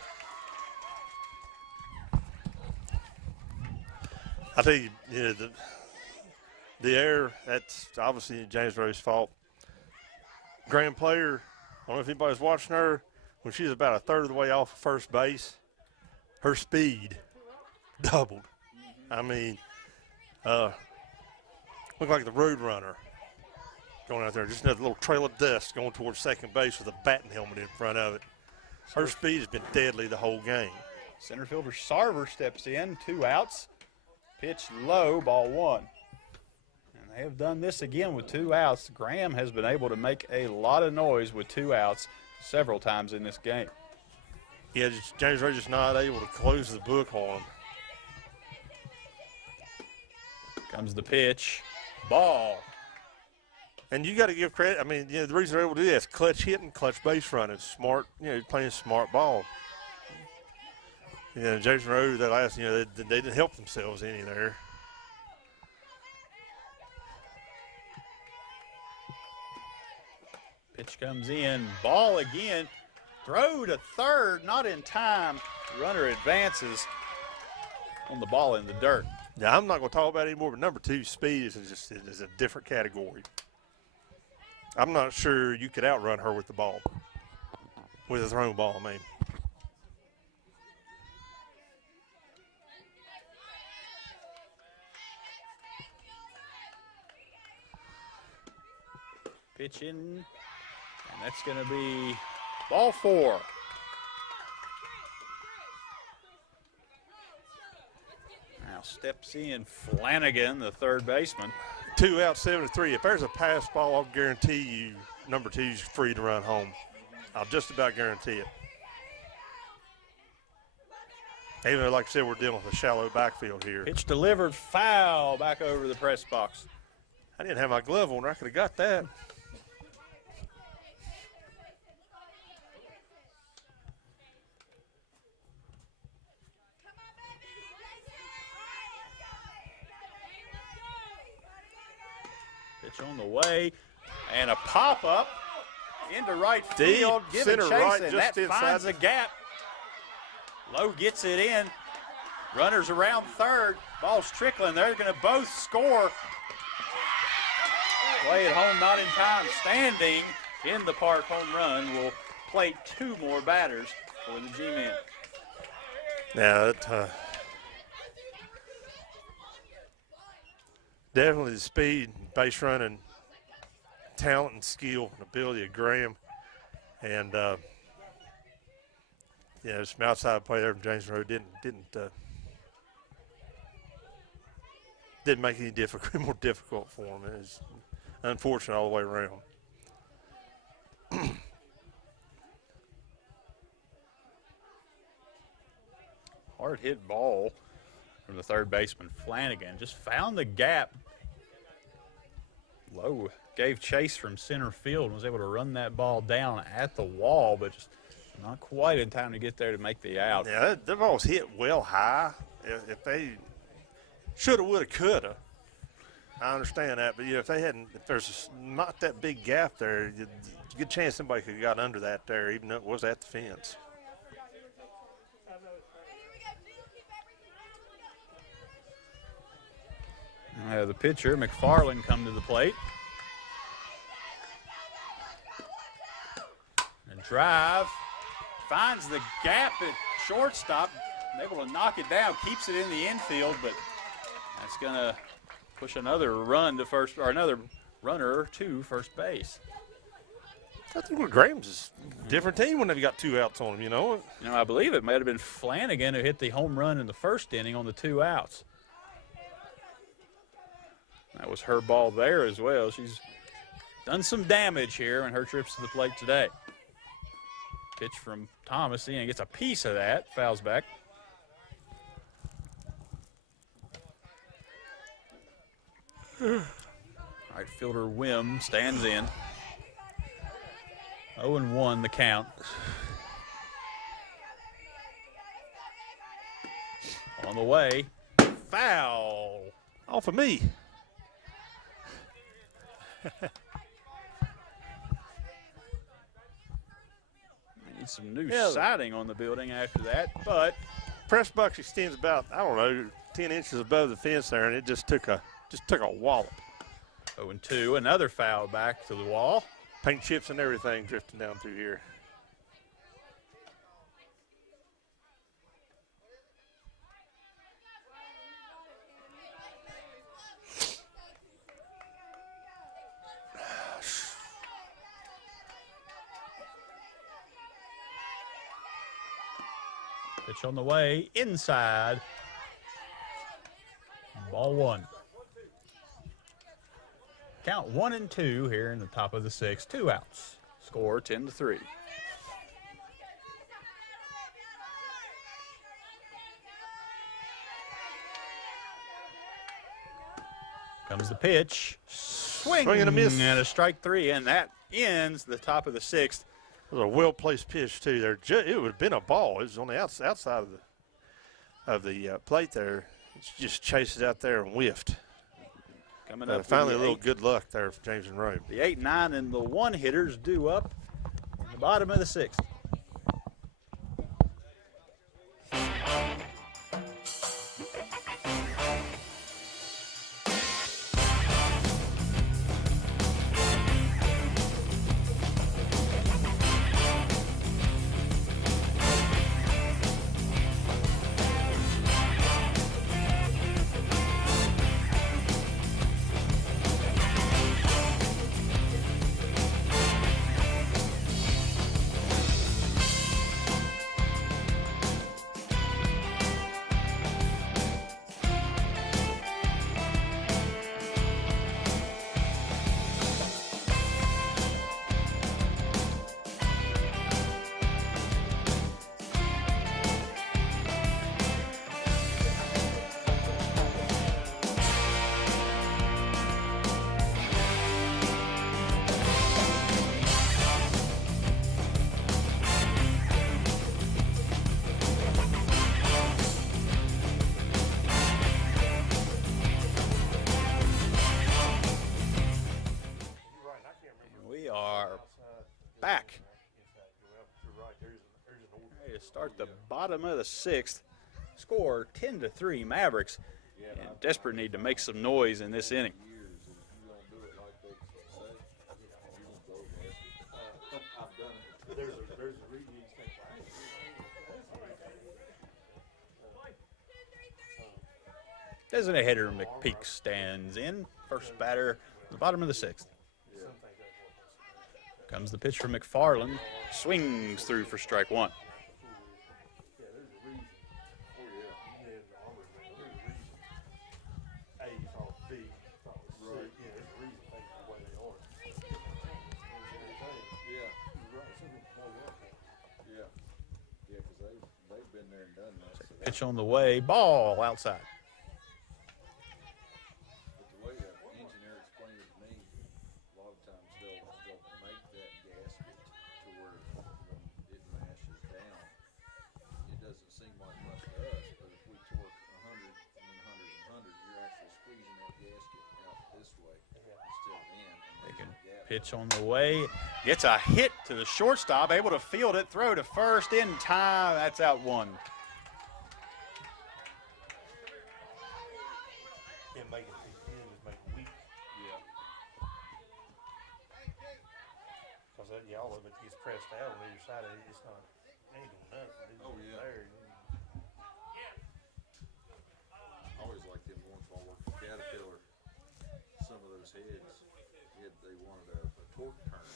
I tell you, the error, that's obviously James Rose's fault. Graham player, I don't know if anybody's watching her, when she was about a third of the way off of first base, her speed doubled. I mean, looked like the road runner going out there, just another little trail of dust going towards second base with a batting helmet in front of it. Her speed has been deadly the whole game. Center fielder Sarver steps in, 2 outs. Pitch low, ball 1. And they have done this again with 2 outs. Graham has been able to make a lot of noise with 2 outs several times in this game. Yeah, James Rose just not able to close the book on him. Comes the pitch, ball. And you got to give credit. I mean, the reason they're able to do that is clutch hitting, clutch base running, smart, playing smart ball. James Monroe, that last, they didn't help themselves any there. Pitch comes in, ball again. Throw to third, not in time. Runner advances on the ball in the dirt. Yeah, I'm not going to talk about it anymore, but number 2 speed is a different category. I'm not sure you could outrun her with the ball, with a thrown ball, I mean. Pitch in, and that's going to be ball 4. Now steps in Flanagan, the third baseman. 2 out, 7-3. If there's a pass ball, I'll guarantee you number 2's free to run home. I'll just about guarantee it. Even though, like I said, we're dealing with a shallow backfield here. Pitch delivered, foul, back over the press box. I didn't have my glove on. I could have got that. Pitch on the way, and a pop-up into right field. Deep, Giving center chase, right, and just that inside finds the a gap. Lowe gets it in. Runners around third. Ball's trickling. They're going to both score. Play at home, not in time. Standing in the park home run will plate 2 more batters for the G-men. Yeah, definitely the speed, base running, talent and skill and ability of Graham. And, some outside play there from James Monroe didn't make any more difficult for him. It was unfortunate all the way around. Hard hit ball from the third baseman Flanagan. Just found the gap. Lowe gave chase from center field and was able to run that ball down at the wall, but just not quite in time to get there to make the out. Yeah, that ball's hit well high. If they shoulda, woulda, coulda, I understand that. But if there's not that big gap there, good chance somebody could have got under that there, even though it was at the fence. The pitcher, McFarland, come to the plate. And drive, finds the gap at shortstop, able to knock it down, keeps it in the infield, but that's going to push another run to first, or another runner to first base. I think Graham's is a different team when they've got 2 outs on them, I believe it might have been Flanagan who hit the home run in the first inning on the 2 outs. That was her ball there as well. She's done some damage here in her trips to the plate today. Pitch from Thomas, and gets a piece of that, fouls back. Right fielder Wim stands in. 0-1 the count. On the way, foul. Off of me. Need some new Yeah. siding on the building after that, but Press box extends about, I don't know, 10 inches above the fence there, and it just took a wallop. 0-2, another foul back to the wall. Paint chips and everything drifting down through here. Pitch on the way, inside. Ball one. Count 1-2 here in the top of the sixth. 2 outs. Score 10-3. Comes the pitch. Swing and a miss. And a strike 3, and that ends the top of the sixth. It was a well-placed pitch, too. It would have been a ball. It was on the outside of the plate there. It just chased it out there and whiffed. Coming up Finally, a with the little eight- good luck there for James Monroe. The 8, 9, and the 1 hitters due up in the bottom of the sixth. We are back. Ready to start the bottom of the sixth. Score 10-3 Mavericks. And desperate need to make some noise in this inning. Designated hitter McPeak stands in. First batter, the bottom of the sixth. Comes the pitch from McFarland. Swings through for strike 1. Pitch on the way. Ball outside. But the way the engineer explained it to me, a lot of times they'll make that gasket to where when it mashes down, it doesn't seem like much to us, but if we torque 100 and then 100 and 100, you're actually squeezing that gasket out this way instead of in. They can pitch on the way. Gets a hit to the shortstop, able to field it, throw to first in time. That's out 1. Make it make it weak. Yeah. Because all of it gets pressed out on either side of it. It's not, it ain't doing nothing. It's Oh, yeah. there. I always liked them ones while I worked for Caterpillar. Some of those heads, they wanted a torque turn.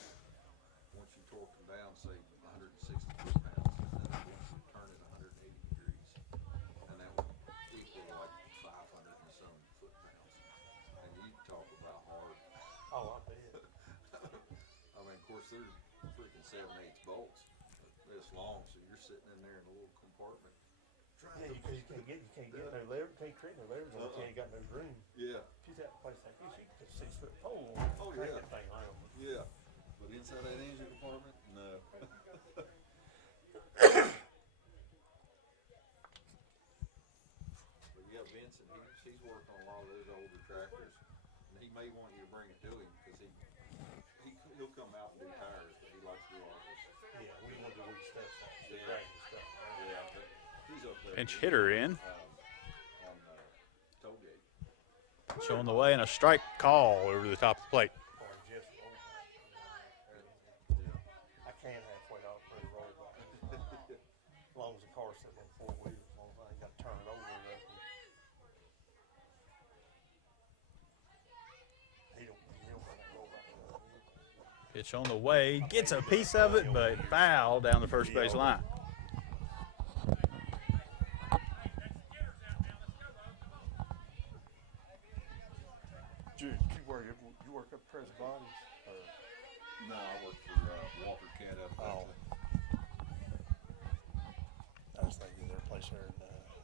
Once you torque them down, say 160 foot-pounds, and then once you turn it 180 degrees, and that would equal to like 500 and some foot-pounds. And you talk about hard. Oh, I bet. I mean, of course, they're freaking 7/8 bolts this long, so you're sitting in there in a little compartment. Yeah, because you can't get no leverage, can't create no leverage on it until you got no room. Yeah, If you that place like this, you can put a 6-foot pole on it, Oh, crank yeah. that thing around. yeah. But inside that engine compartment, no. But yeah, Vincent, he's worked on a lot of those older tractors, and he may want you to bring it to him because he'll come out and do tires, but he likes to do all this. Yeah, we want to do weed stuff. Yeah. Stuff. Yeah, but he's up there. Pinch hitter in. On toll gate. Showing the way and a strike call over the top of the plate. I can halfway off for the roll back. As long as the car's sitting on four wheels, as long as I ain't got to turn it over. He don't run that roll back. Pitch on the way, gets a piece of it, but foul down the first base line. Jude, you work up Press Bodies? No, I work for Walker Cat up there. Oh. I was thinking their place there in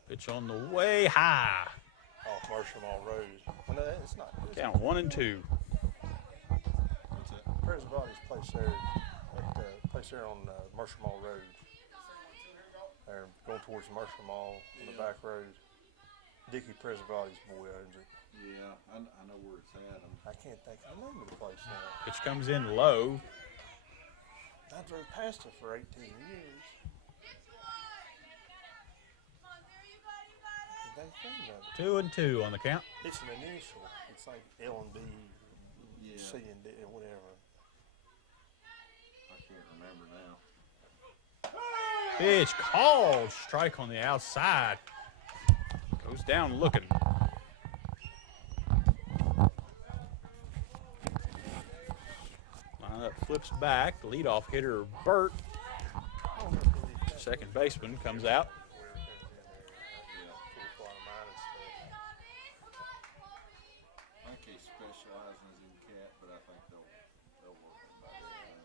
Pitch on the way, high. off Monroe Road. Well, no, it's not. Count 1 and 2. What's that? Press Bodies place there, that place there on Monroe Road. There, going towards the Mercer Mall on the back road. Dickie Press Bodies boy owns it. Yeah, I know where it's at. I can't think of the name of the place now. Pitch comes in low. I drove past it for 18 years. They think of it. 2 and 2 on the count. It's an initial. It's like L and D, Yeah. C and D, whatever. I can't remember now. Pitch called. Strike on the outside. Goes down looking. Lineup flips back. The leadoff hitter, Burt. Second baseman comes out. I think he specializes in cat, but I think they'll work it about everything.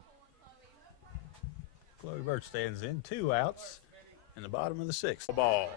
Chloe Burt stands in. 2 outs in the bottom of the 6th. Ball.